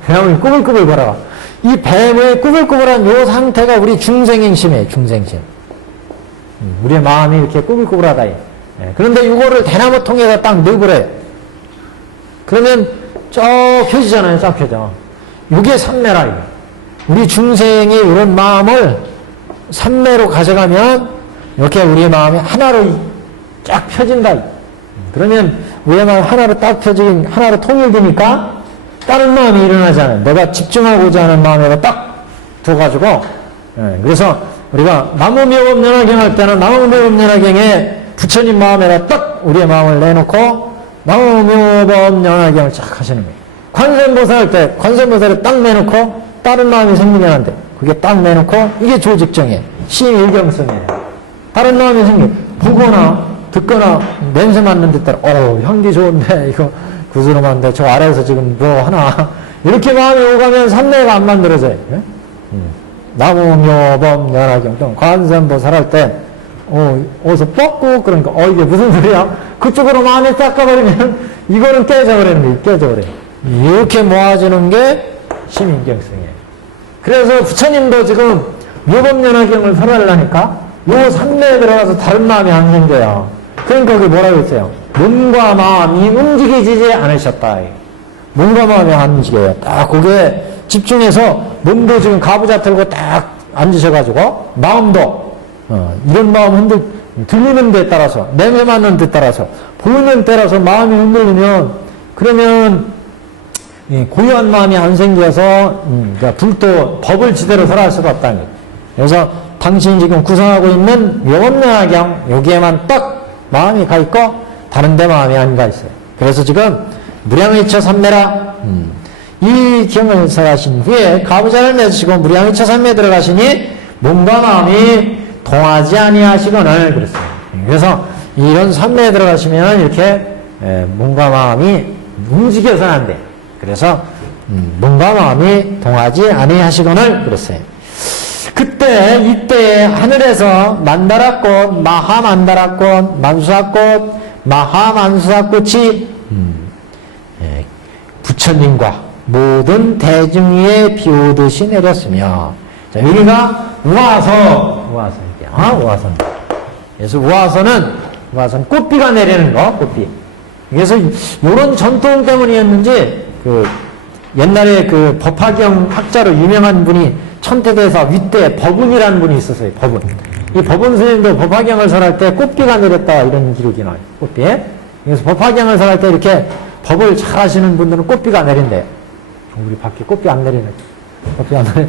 뱀은 꾸불꾸불 걸어가. 이 뱀의 꾸불꾸불한 요 상태가 우리 중생행심이에요. 중생심. 우리의 마음이 이렇게 꾸불꾸불하다. 그런데 이거를 대나무 통에다 딱 넣어버려요. 그러면 쫙 펴지잖아요. 쫙 펴져. 이게 삼매라. 이거. 우리 중생이 이런 마음을 삼매로 가져가면 이렇게 우리의 마음이 하나로 쫙 펴진다. 그러면 우리의 마음이 하나로 딱 펴지긴 하나로 통일되니까 다른 마음이 일어나잖아요. 내가 집중하고자 하는 마음에다 딱 둬가지고 그래서 우리가 나무묘법연화경 할 때는 나무묘법연화경에 부처님 마음에다 딱 우리의 마음을 내놓고 나무묘법연화경을 쫙 하시는 거예요. 관세음보살 할 때 관세음보살을 딱 내놓고 다른 마음이 생기면 안 돼. 그게 딱 내놓고 이게 조직정이에요. 심일경성이에요. 다른 마음이 생겨. 보거나 듣거나 냄새 맡는 듯 따라 향기 좋은데 이거 구스름한데 저 아래에서 지금 뭐 하나 이렇게 마음이 오가면 삼매가 안 만들어져요. 나무묘법연화경 관세음보살 할 때 어디서 뻑꾸 그러니까 이게 무슨 소리야? 그쪽으로 마음이 딱 가버리면 이거는 깨져버리는 거예요. 깨져버려요. 이렇게 모아지는 게 심인경성이에요. 그래서 부처님도 지금 묘법연화경을 설하려니까 요 삼매에 들어가서 다른 마음이 안 생겨요. 그러니까 거기 뭐라고 했어요? 몸과 마음이 움직이지 않으셨다. 몸과 마음이 안 움직여요. 딱 거기에 집중해서 몸도 지금 가부좌 틀고 딱 앉으셔가지고 마음도 이런 마음 들리는 데 따라서 냄새 맡는 데 따라서 보이는 데 따라서 마음이 흔들리면 그러면 고요한 마음이 안 생겨서 그러니까 불도 법을 지대로 설할 수가 없다는 거예요. 그래서 당신이 지금 구성하고 있는 묘법연화경 여기에만 딱 마음이 가 있고 다른 데 마음이 안 가 있어요. 그래서 지금 무량의처 삼매라 이 경을 설하신 후에 가부좌를 내시고 무량의처 삼매에 들어가시니 몸과 마음이 동하지 아니하시거늘 그랬어요. 그래서 이런 삼매에 들어가시면 이렇게 몸과 마음이 움직여서는 안 돼. 그래서 몸과 마음이 동하지 아니하시거늘 그랬어요. 이때 하늘에서 만다라꽃, 마하만다라꽃, 만수하꽃, 마하만수하꽃이 부처님과 모든 대중 위에 비오듯이 내렸으며 자, 여기가 우화선. 그래서 우화선 꽃비가 내리는 거, 꽃비. 그래서 이런 전통 때문이었는지 옛날에 법화경 학자로 유명한 분이 천태대사 윗대 법운이라는 분이 있었어요. 법운. 이 법운 스님도 법화경을 설할 때 꽃비가 내렸다 이런 기록이 나와요. 꽃비. 그래서 법화경을 설할 때 이렇게 법을 잘 하시는 분들은 꽃비가 내린대요. 우리 밖에 꽃비 안 내리네. 꽃비 안 내리네.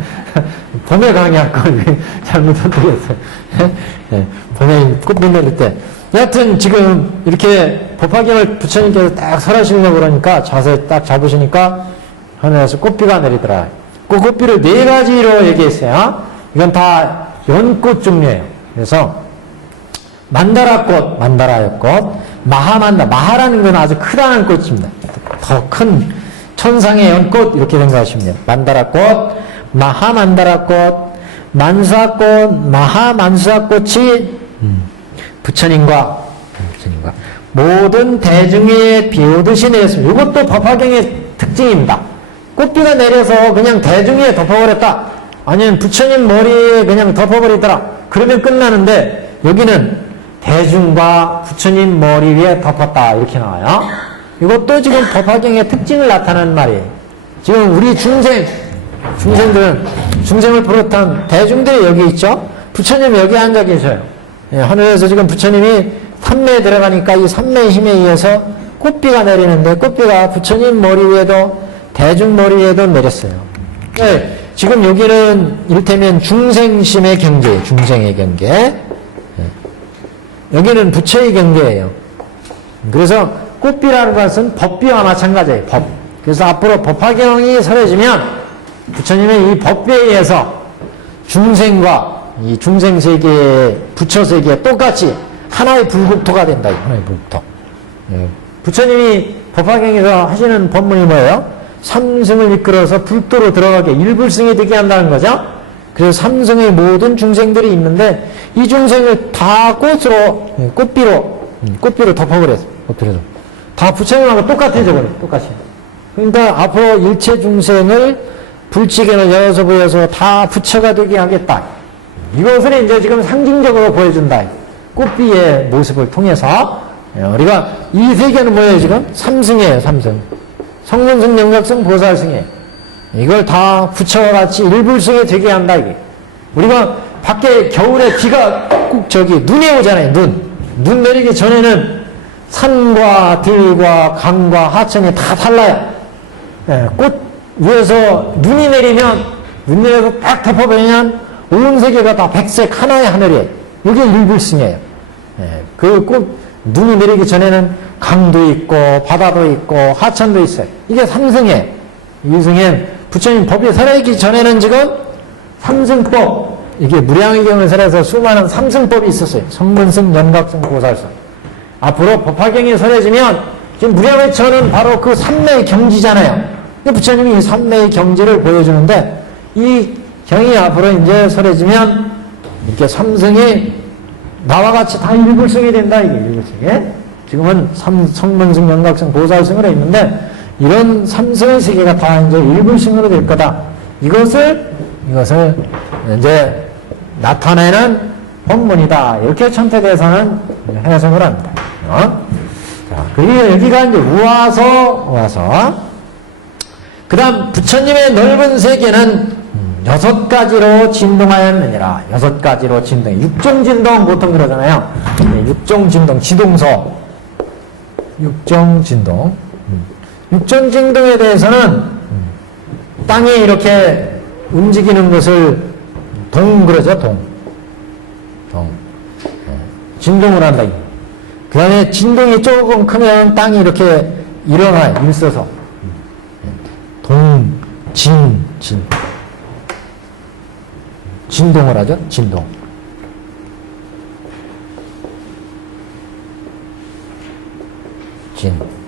봄에 강의할 걸 잘못 선택했어요. 봄에 꽃비 내릴 때. 여하튼 지금 이렇게 법화경을 부처님께서 딱 설하시려고 그러니까 자세 딱 잡으시니까 하늘에서 꽃비가 내리더라. 그 꽃비를 네 가지로 얘기했어요. 이건 다 연꽃 종류예요. 그래서 만다라꽃, 만다라꽃, 마하라는 건 아주 크다는 꽃입니다. 더 큰 천상의 연꽃 이렇게 생각하시면 돼요. 만다라꽃, 마하만다라꽃, 만수하꽃, 마하만수하꽃이 부처님과 모든 대중에 비오듯이 내렸습니다. 이것도 법화경의 특징입니다. 꽃비가 내려서 그냥 대중 위에 덮어버렸다. 아니면 부처님 머리에 그냥 덮어버리더라. 그러면 끝나는데 여기는 대중과 부처님 머리 위에 덮었다. 이렇게 나와요. 이것도 지금 법화경의 특징을 나타내는 말이에요. 지금 우리 중생을 비롯한 대중들이 여기 있죠. 부처님 여기 앉아 계셔요. 하늘에서 지금 부처님이 삼매에 들어가니까 이 삼매의 힘에 의해서 꽃비가 내리는데 꽃비가 부처님 머리 위에도 대중 머리 위에도 내렸어요. 네, 지금 여기는 이를테면 중생심의 경계예요. 중생의 경계. 여기는 부처의 경계예요. 그래서 꽃비라는 것은 법비와 마찬가지예요. 법. 그래서 앞으로 법화경이 설해지면 부처님의 이 법비에 의해서 중생과 이 중생세계의 부처세계에 똑같이 하나의 불국토가 된다. 하나의 불국토. 예. 부처님이 법화경에서 하시는 법문이 뭐예요? 삼승을 이끌어서 불도로 들어가게 일불승이 되게 한다는 거죠. 그래서 삼승의 모든 중생들이 있는데 이 중생을 다 꽃으로 꽃비로 덮어버렸어. 꽃비로 다 부처님하고 똑같아져 버려. 똑같이. 그러니까 앞으로 일체 중생을 불치견을 열어서 보여서 다 부처가 되게 하겠다. 이것을 이제 지금 상징적으로 보여준다. 꽃비의 모습을 통해서 우리가 이 세계는 뭐예요 지금? 삼승이에요. 삼승. 성문승, 영각승, 보살승이에요. 이걸 다 부처와 같이 일불승이 되게 한다 이게. 우리가 밖에 겨울에 비가 꼭 눈이 오잖아요. 눈 내리기 전에는 산과 들과 강과 하천이 다 달라요. 예, 꽃 위에서 눈이 내리면 눈 내려서 딱 덮어버리면 온 세계가 다 백색 하나의 하늘이에요. 이게 일불승이에요. 예, 그 꽃 눈이 내리기 전에는 강도 있고 바다도 있고 하천도 있어요. 이게 삼승이에요. 이승엔 부처님 법이 살아있기 전에는 지금 삼승법, 이게 무량의경을 설해서 수많은 삼승법이 있었어요. 성문승, 연각승, 보살승. 앞으로 법화경이 설해지면 지금 무량의처는 바로 그 삼매의 경지잖아요. 부처님이 이 삼매의 경지를 보여주는데 이 경이 앞으로 이제 설해지면 이렇게 삼승이 나와 같이 다 일불승이 된다. 이게 일불승이. 지금은 성문승, 연각승, 보살승으로 있는데 이런 삼승의 세계가 다 이제 일불승으로 될 거다. 이것을 이제 나타내는 법문이다. 이렇게 천태대사는 해석을 합니다. 자, 그리고 여기가 이제 우와서. 그 다음, 부처님의 넓은 세계는 6가지로 진동하였느니라. 6가지로 진동. 육종진동 보통 그러잖아요. 육종진동, 지동서. 육종진동. 육종진동에 대해서는 땅이 이렇게 움직이는 것을 그러죠. 진동을 한다. 그 다음에 진동이 조금 크면 땅이 이렇게 일어나요. 일서서. 진동을 하죠. 진동.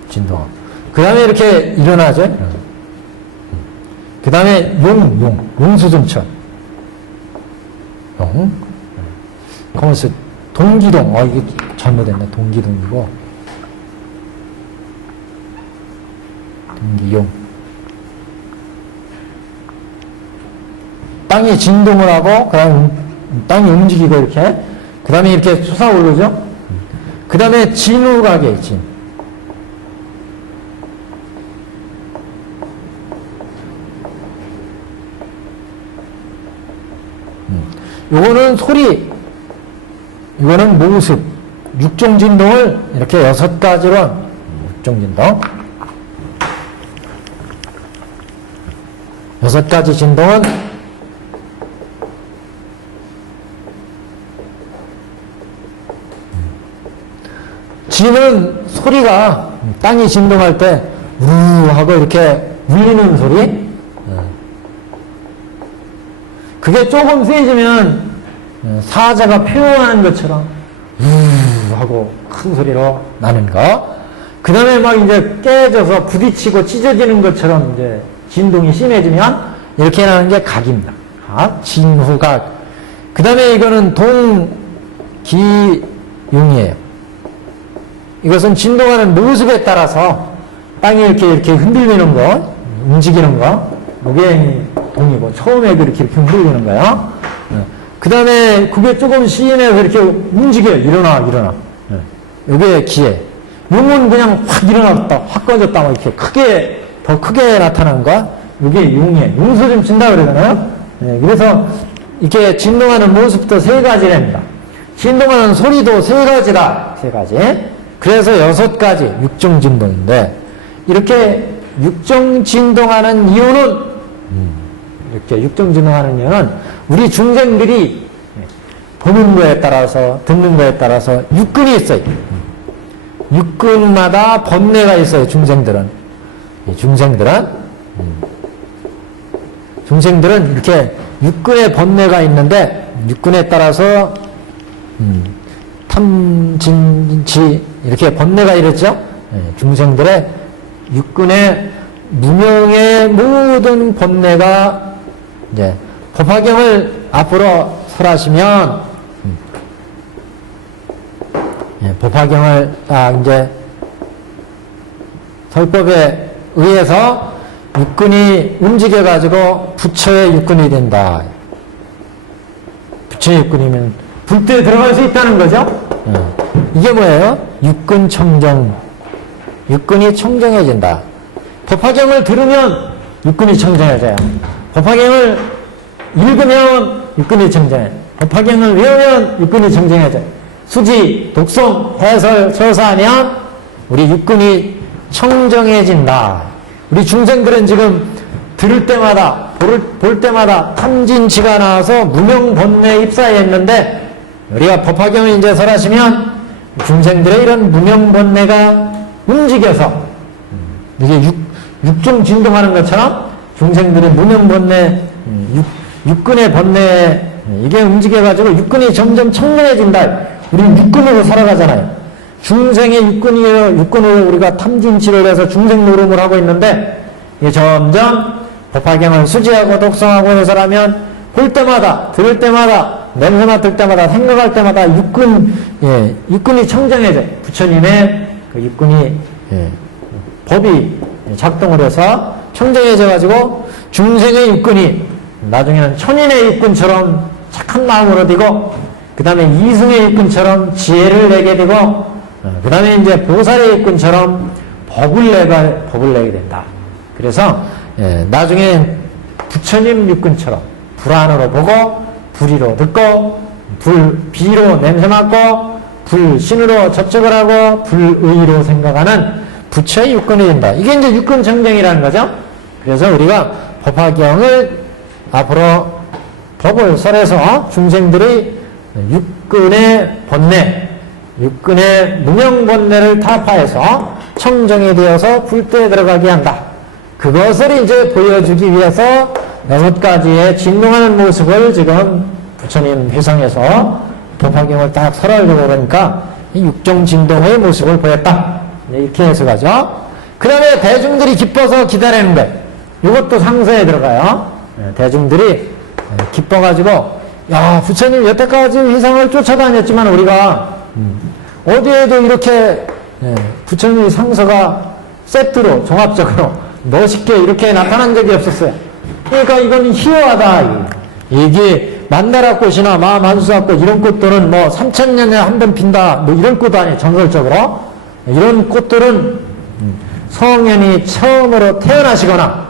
진동. 그 다음에 이렇게 일어나죠. 그 다음에 용수등천. 거기서 동기동. 이게 잘못했네. 동기동이고. 동기용. 땅이 진동을 하고, 그 다음에 땅이 움직이고, 이렇게. 그 다음에 이렇게 솟아오르죠? 그 다음에 진우가게, 진. 요거는 소리, 이거는 모습. 육종진동을 이렇게 6가지로, 육종진동. 6가지 진동은 진은 소리가 땅이 진동할 때 우르하고 이렇게 울리는 소리. 그게 조금 세지면 사자가 표현하는 것처럼 우르하고 큰 소리로 나는 거. 그 다음에 막 이제 깨져서 부딪히고 찢어지는 것처럼 이제 진동이 심해지면 이렇게 나는 게 각입니다. 각, 진후각. 그 다음에 이거는 동기용이에요. 이것은 진동하는 모습에 따라서 땅이 이렇게 흔들리는 거, 움직이는 거, 이게 동이고, 처음에 이렇게 흔들리는 거야. 그 다음에 그게 조금 시인해서 이렇게 움직여요. 일어나. 이게 기회. 용은 그냥 확 일어났다, 확 꺼졌다, 뭐 이렇게 더 크게 나타난 거, 이게 용이에요. 용서 좀 친다 그러잖아요. 그래서 이렇게 진동하는 모습도 3가지랍니다. 진동하는 소리도 3가지다. 3가지. 그래서 6가지 육종진동인데 이렇게 육종진동하는 이유는 이렇게 육종진동하는 이유는 우리 중생들이 보는 거에 따라서 듣는 거에 따라서 육근이 있어요. 육군마다 번뇌가 있어요. 중생들은 이렇게 육군의 번뇌가 있는데 육군에 따라서 탐진치 이렇게 번뇌가 이랬죠. 중생들의 육군의 무명의 모든 번뇌가 이제 법화경을 앞으로 설하시면 법화경을 이제 설법에 의해서 육군이 움직여가지고 부처의 육군이 된다. 부처의 육군이면 불때에 들어갈 수 있다는 거죠. 이게 뭐예요? 육군 청정. 육군이 청정해진다. 법화경을 들으면 육군이 청정해져요. 법화경을 읽으면 육군이 청정해. 법화경을 외우면 육군이 청정해져요. 수지, 독송, 해설, 서사하면 우리 육군이 청정해진다. 우리 중생들은 지금 들을 때마다 볼 때마다 탐진치가 나와서 무명번뇌에 입사했는데 우리가 법화경을 이제 설하시면 중생들의 이런 무명번뇌가 움직여서 이게 육중 진동하는 것처럼 중생들의 무명번뇌 육군의 번뇌 이게 움직여가지고 육군이 점점 청정해진다. 우리는 육군으로 살아가잖아요. 중생의 육군으로 우리가 탐진치를 해서 중생 노름을 하고 있는데 이게 점점 법화경을 수지하고 독성하고 해설하면 볼 때마다 들을 때마다 냄새 맡을 때마다 생각할 때마다 육군이 청정해져. 부처님의 그 육군이 법이 작동을 해서 청정해져가지고 중생의 육군이 나중에는 천인의 육군처럼 착한 마음을 얻이고 그 다음에 이승의 육군처럼 지혜를 내게 되고 그 다음에 이제 보살의 육군처럼 법을 내게 된다. 그래서 나중에 부처님 육군처럼 불안으로 보고 불의로 듣고 비로 냄새 맡고 불신으로 접촉을 하고 불의로 생각하는 부처의 육군이 된다. 이게 이제 육군 청정이라는 거죠. 그래서 우리가 법화경을 앞으로 법을 설해서 중생들의 육군의 번뇌, 육군의 무명번뇌를 타파해서 청정이 되어서 불때에 들어가게 한다. 그것을 이제 보여주기 위해서 6가지의 진동하는 모습을 지금 부처님 회상에서 법화경을 딱 설하려고 그러니까 이 육종 진동의 모습을 보였다. 이렇게 해석하죠. 그 다음에 대중들이 기뻐서 기다리는 거예요. 이것도 상서에 들어가요. 대중들이 기뻐가지고 야 부처님 여태까지 회상을 쫓아다녔지만 우리가 어디에도 이렇게 부처님 상서가 세트로 종합적으로 멋있게 이렇게 나타난 적이 없었어요. 그러니까 이건 희화하다. 이게 만다라꽃이나 마만수사꽃 이런 꽃들은 뭐 3000년에 한 번 핀다 뭐 이런 꽃도 아니에요. 전설적으로 이런 꽃들은 성현이 처음으로 태어나시거나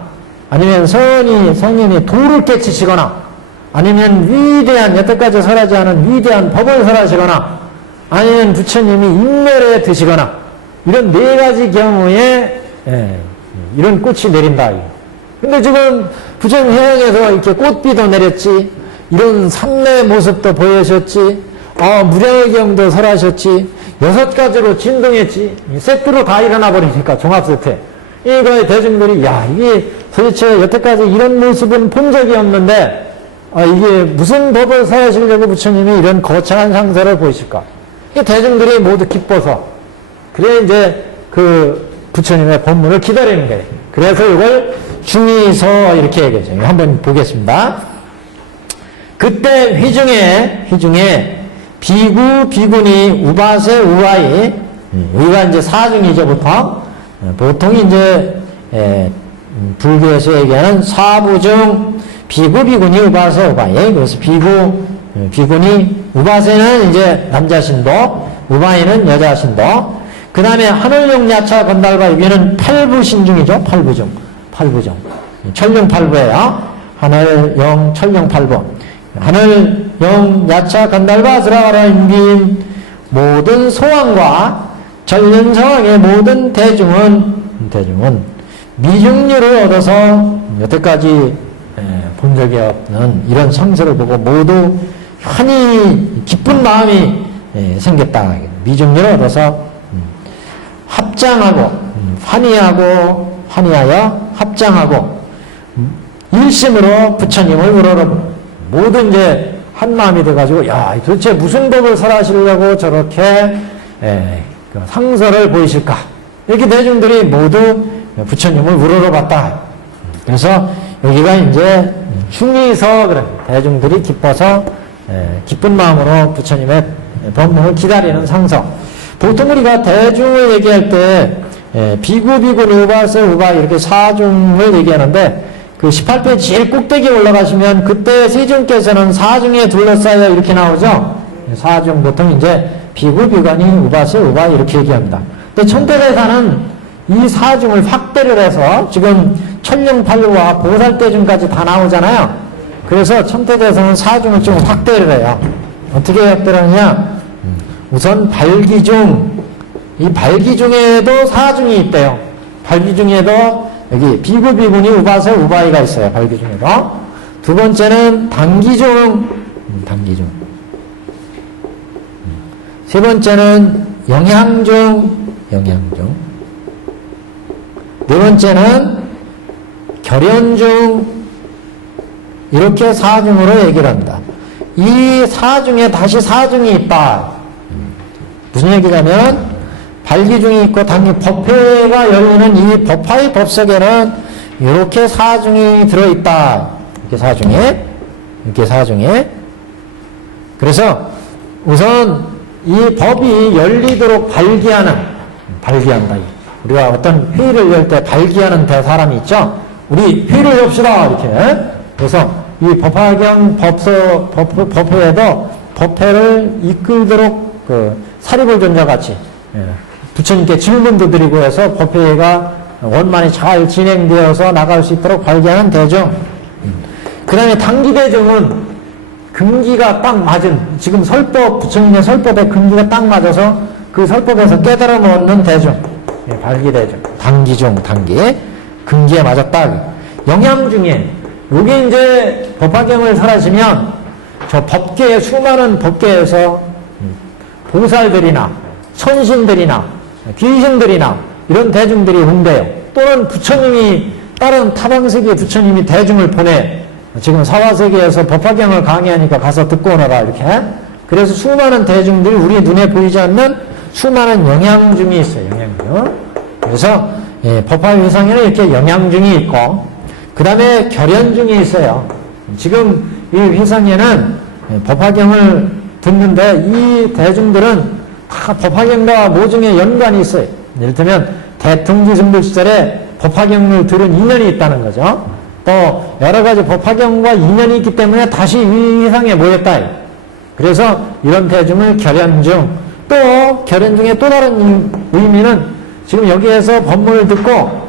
아니면 성현이 도를 깨치시거나 아니면 위대한 여태까지 설하지 않은 위대한 법을 설하시거나 아니면 부처님이 인멸에 드시거나 이런 4가지 경우에 이런 꽃이 내린다. 근데 지금 부처님 해양에서 이렇게 꽃비도 내렸지 이런 삼매의 모습도 보여주셨지 무량의 경도 설하셨지 6가지로 진동했지 세트로 다 일어나 버리니까 종합세트 이거에 대중들이 야 이게 도대체 여태까지 이런 모습은 본 적이 없는데 이게 무슨 법을 설하시려고 부처님이 이런 거창한 상세를 보이실까? 대중들이 모두 기뻐서 그래 이제 그 부처님의 법문을 기다리는 거예요. 그래서 이걸 중의서 이렇게 얘기하죠. 한번 보겠습니다. 그때 휘중에 비구 비구니 우바세 우아이 여기가 이제 사중이죠 보통 이제 불교에서 얘기하는 사부중 비구 비구니 우바세 우바이 그래서 비구 비구니 우바세는 이제 남자 신도 우바이는 여자 신도 그 다음에 하늘용 야차 건달바 여기는 팔부신중이죠. 팔부중 천룡팔부예요. 하늘용 천룡팔부 하늘용 야차 건달바 스라가라 인빈 모든 소왕과 전륜성왕의 모든 대중은 미중류를 얻어서 여태까지 본 적이 없는 이런 성세를 보고 모두 환히 기쁜 마음이 생겼다. 미중류를 얻어서 합장하고 환희하고 환희하여 합장하고 일심으로 부처님을 우러러 모두 이제 한 마음이 돼가지고 야 도대체 무슨 법을 설하시려고 저렇게 그 상서를 보이실까 이렇게 대중들이 모두 부처님을 우러러봤다. 그래서 여기가 이제 중의서 그래 대중들이 기뻐서 기쁜 마음으로 부처님의 법문을 기다리는 상서. 보통 우리가 대중을 얘기할 때 비구, 비구니, 우바세, 우바 이렇게 사중을 얘기하는데 그 18페이지 제일 꼭대기에 올라가시면 그때 세존께서는 사중에 둘러싸여 이렇게 나오죠. 사중 보통 이제 비구, 비구니, 우바세, 우바 이렇게 얘기합니다. 근데 천태대사는 이 사중을 확대를 해서 지금 천룡팔류와 보살대중까지 다 나오잖아요. 그래서 천태대사는 사중을 좀 확대를 해요. 어떻게 확대를 하냐? 우선 발기중, 이 발기중에도 사중이 있대요. 발기중에도 여기 비구, 비구니, 우바세, 우바이가 있어요. 발기중에도. 두 번째는 단기중, 단기중. 세 번째는 영향중, 영향중. 네 번째는 결연중. 이렇게 사중으로 얘기를 합니다. 이 사중에 다시 사중이 있다. 무슨 얘기냐면 발기중이 있고 단기 법회가 열리는 이 법화의 법석에는 이렇게 사중이 들어있다. 이렇게 사중에. 그래서 우선 이 법이 열리도록 발기한다. 우리가 어떤 회의를 열 때 발기하는 사람이 있죠. 우리 회의를 엽시다 이렇게. 그래서 이 법화경 법회에도 법회를 이끌도록 그 사리불존자같이 부처님께 질문도 드리고 해서 법회가 원만히 잘 진행되어서 나갈 수 있도록 발기하는 대중. 그 다음에 단기대중은 금기가 딱 맞은 지금 설법 부처님의 설법에 금기가 딱 맞아서 그 설법에서 깨달음 얻는 대중. 발기대중. 단기중 단기 금기에 맞았다. 영향중에 요게 이제 법화경을 설하시면 저 법계에 수많은 법계에서 보살들이나 선신들이나 귀신들이나 이런 대중들이 온대요. 또는 부처님이 다른 타방세계의 부처님이 대중을 보내. 지금 사화세계에서 법화경을 강의하니까 가서 듣고 오너라 이렇게. 그래서 수많은 대중들이 우리 눈에 보이지 않는 수많은 영향중이 있어요. 영향중. 그래서 법화위상에는 이렇게 영향중이 있고 그 다음에 결연중이 있어요. 지금 이 회상에는 법화경을 듣는데 이 대중들은 다 법화경과 모중에 연관이 있어요. 예를 들면 대통지승불 시절에 법화경을 들은 인연이 있다는 거죠. 또 여러 가지 법화경과 인연이 있기 때문에 다시 이 회상에 모였다. 그래서 이런 대중을 결연중. 또 결연중의 또 다른 의미는 지금 여기에서 법문을 듣고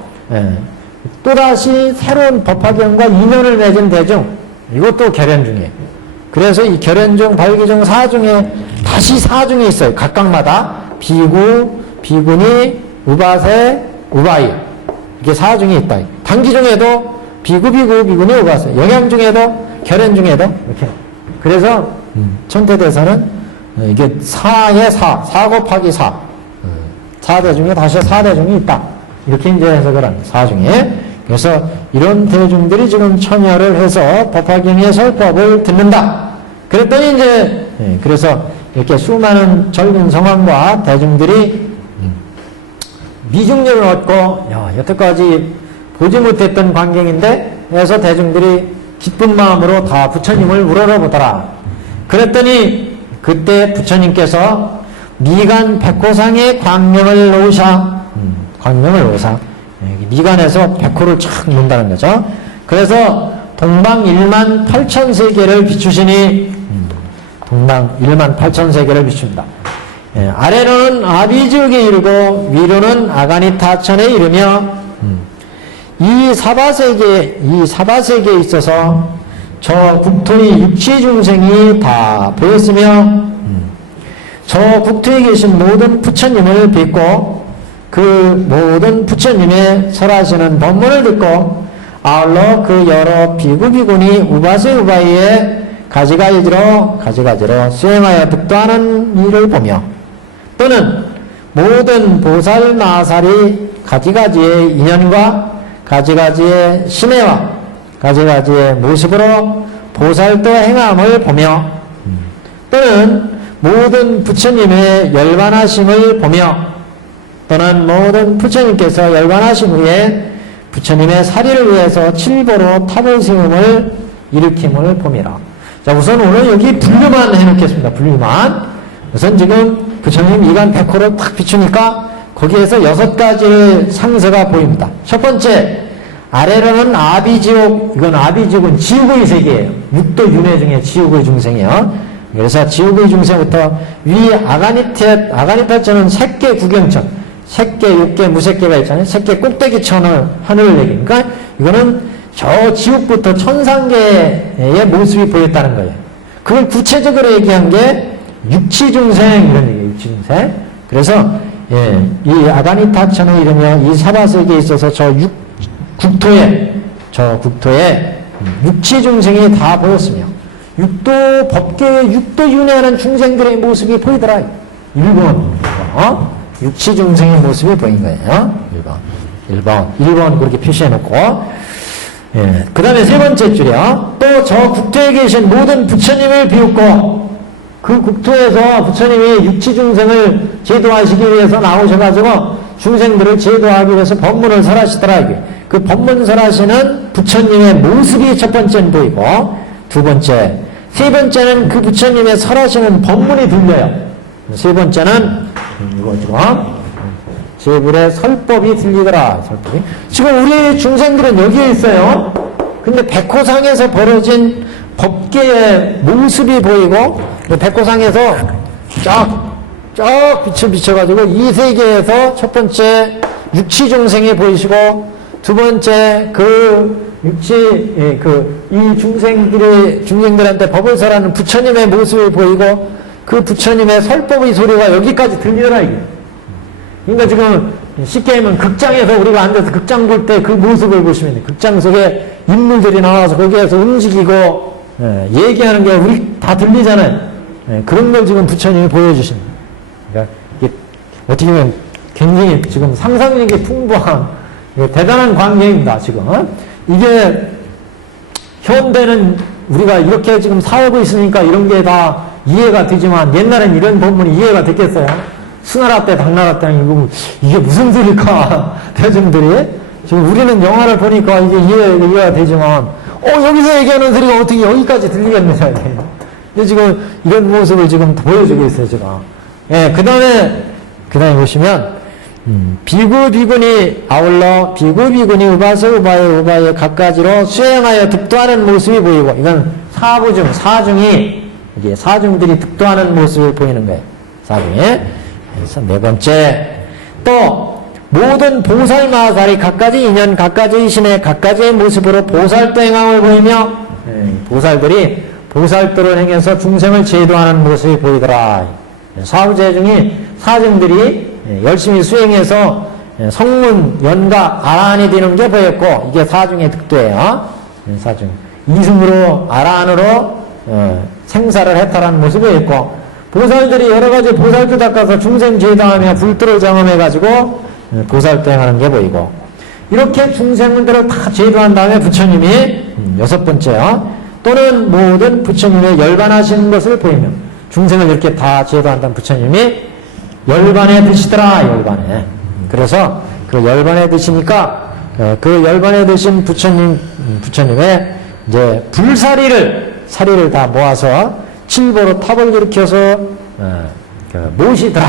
또다시 새로운 법화경과 인연을 맺은 대중, 이것도 결연중이에요. 그래서 이 결연중, 발기중, 사중에 다시 사중이 있어요. 각각마다 비구, 비구니, 우바세, 우바이 이게 사중이 있다. 단기중에도 비구, 비구, 비구니, 우바세, 영향중에도 결연중에도 이렇게. 그래서 천태대사는 이게 사의 사 곱하기 사대중에 다시 사대중이 있다. 이렇게 이제 해석을 합니다. 사중에. 그래서 이런 대중들이 지금 참여를 해서 법화경의 설법을 듣는다. 그랬더니 이제 그래서 이렇게 수많은 젊은 성황과 대중들이 미중력을 얻고 여태까지 보지 못했던 광경인데 해서 대중들이 기쁜 마음으로 다 부처님을 우러러보더라. 그랬더니 그때 부처님께서 미간 백호상에 광명을 놓으사 광명을 놓으사 미간에서 백호를 착 놓는다는 거죠. 그래서 동방 1만 8천 세계를 비추시니 동방 1만 8천 세계를 비춥니다. 아래로는 아비지옥에 이르고 위로는 아가니타천에 이르며 이 사바세계에 있어서 저 국토의 육체 중생이 다 보였으며 저 국토에 계신 모든 부처님을 뵙고 그 모든 부처님의 설하시는 법문을 듣고 아울러 그 여러 비구 비구니 우바세 우바이에 가지가지로 수행하여 득도하는 일을 보며 또는 모든 보살마살이 가지가지의 인연과 가지가지의 신혜와 가지가지의 모습으로 보살도 행함을 보며 또는 모든 부처님의 열반하심을 보며 또는 모든 부처님께서 열반하신 후에 부처님의 사리를 위해서 칠보로 탑을 세움을 일으킴을 봄이라. 자, 우선 오늘 여기 분류만 해놓겠습니다. 분류만. 우선 지금 부처님 이간 백호를 탁 비추니까 거기에서 6가지의 상세가 보입니다. 첫 번째, 아래로는 아비지옥, 이건 아비지옥은 지옥의 세계예요. 육도 윤회 중에 지옥의 중생이에요. 그래서 지옥의 중생부터 위 아가니타천은 색계 구경천, 색계, 육계, 무색계가 있잖아요. 색계 꼭대기천을 하늘을 얘기해요. 그러니까 이거는 저 지옥부터 천상계의 모습이 보였다는 거예요. 그걸 구체적으로 얘기한 게 육치중생 이런 얘기예요. 육치중생. 그래서 예, 이 아가니타천의 이름이 이 사바세계에 있어서 저 국토에 육치중생이 다 보였으며 육도 법계의 육도 윤회하는 중생들의 모습이 보이더라. 1번 육치중생의 모습이 보인 거예요. 1번 그렇게 표시해놓고 예, 그 다음에 세 번째 줄이요. 또 저 국토에 계신 모든 부처님을 비웃고 그 국토에서 부처님이 육치중생을 제도하시기 위해서 나오셔가지고 중생들을 제도하기 위해서 법문을 설하시더라. 이게. 그 법문 설하시는 부처님의 모습이 첫 번째는 보이고 두 번째, 세 번째는 그 부처님의 설하시는 법문이 들려요. 세 번째는 이거죠. 제불의 설법이 들리더라. 설법이. 지금 우리 중생들은 여기에 있어요. 근데 백호상에서 벌어진 법계의 모습이 보이고 백호상에서 쫙 빛을 비춰가지고 이 세계에서 첫 번째 육치중생이 보이시고 두 번째 이 중생들한테 법을 설하는 부처님의 모습이 보이고 그 부처님의 설법의 소리가 여기까지 들리더라 이게. 그러니까 지금 쉽게 하면 극장에서 우리가 앉아서 극장 볼 때 그 모습을 보시면 돼요. 극장 속에 인물들이 나와서 거기에서 움직이고 얘기하는 게 우리 다 들리잖아요. 그런 걸 지금 부처님이 보여주십니다. 그러니까 이게 어떻게 보면 굉장히 지금 상상력이 풍부한 대단한 광경입니다. 지금 이게 현대는 우리가 이렇게 지금 살고 있으니까 이런 게 다 이해가 되지만 옛날엔 이런 법문이 이해가 됐겠어요? 수나라 때 당나라 때 이게 무슨 소리일까 대중들이 지금 우리는 영화를 보니까 이게 이해가 되지만 여기서 얘기하는 소리가 어떻게 여기까지 들리겠느냐 이게. 근데 지금 이런 모습을 지금 보여주고 있어요 지금. 예, 그 다음에 보시면 비구 비구니 아울러 비구 비구니 우바에 각가지로 수행하여 득도하는 모습이 보이고 이건 사중이 이게 사중들이 득도하는 모습을 보이는 거예요. 사중이. 그래서 네 번째 또 모든 보살마살이 각가지 인연 각가지의 신의 각가지의 모습으로 보살도 행함을 보이며 보살들이 보살도를 행해서 중생을 제도하는 모습이 보이더라. 사중들이 열심히 수행해서 성문, 연가, 아라한이 되는 게 보였고 이게 사중의 득도예요. 사중. 이승으로 아라한으로 생사를 해탈하는 모습이 있고 보살들이 여러가지 보살도 닦아서 중생 제도하며 불도를 경험해가지고 보살도 행하는 게 보이고 이렇게 중생들을 다 제도한 다음에 부처님이 여섯 번째요. 또는 모든 부처님의 열반하시는 것을 보이며 중생을 이렇게 다 제도한 다음 부처님이 열반에 드시더라. 열반에. 그래서 그 열반에 드시니까 그 열반에 드신 부처님의 이제 사리를 다 모아서 칠보로 탑을 일으켜서 모시더라.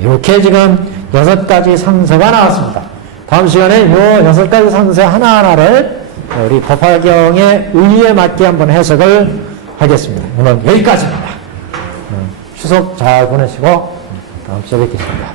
이렇게 지금 6가지 상세가 나왔습니다. 다음 시간에 이 6가지 상세 하나하나를 우리 법화경의 의의에 맞게 한번 해석을 하겠습니다. 오늘 여기까지입니다. 추석 잘 보내시고 다음 주에 뵙겠습니다.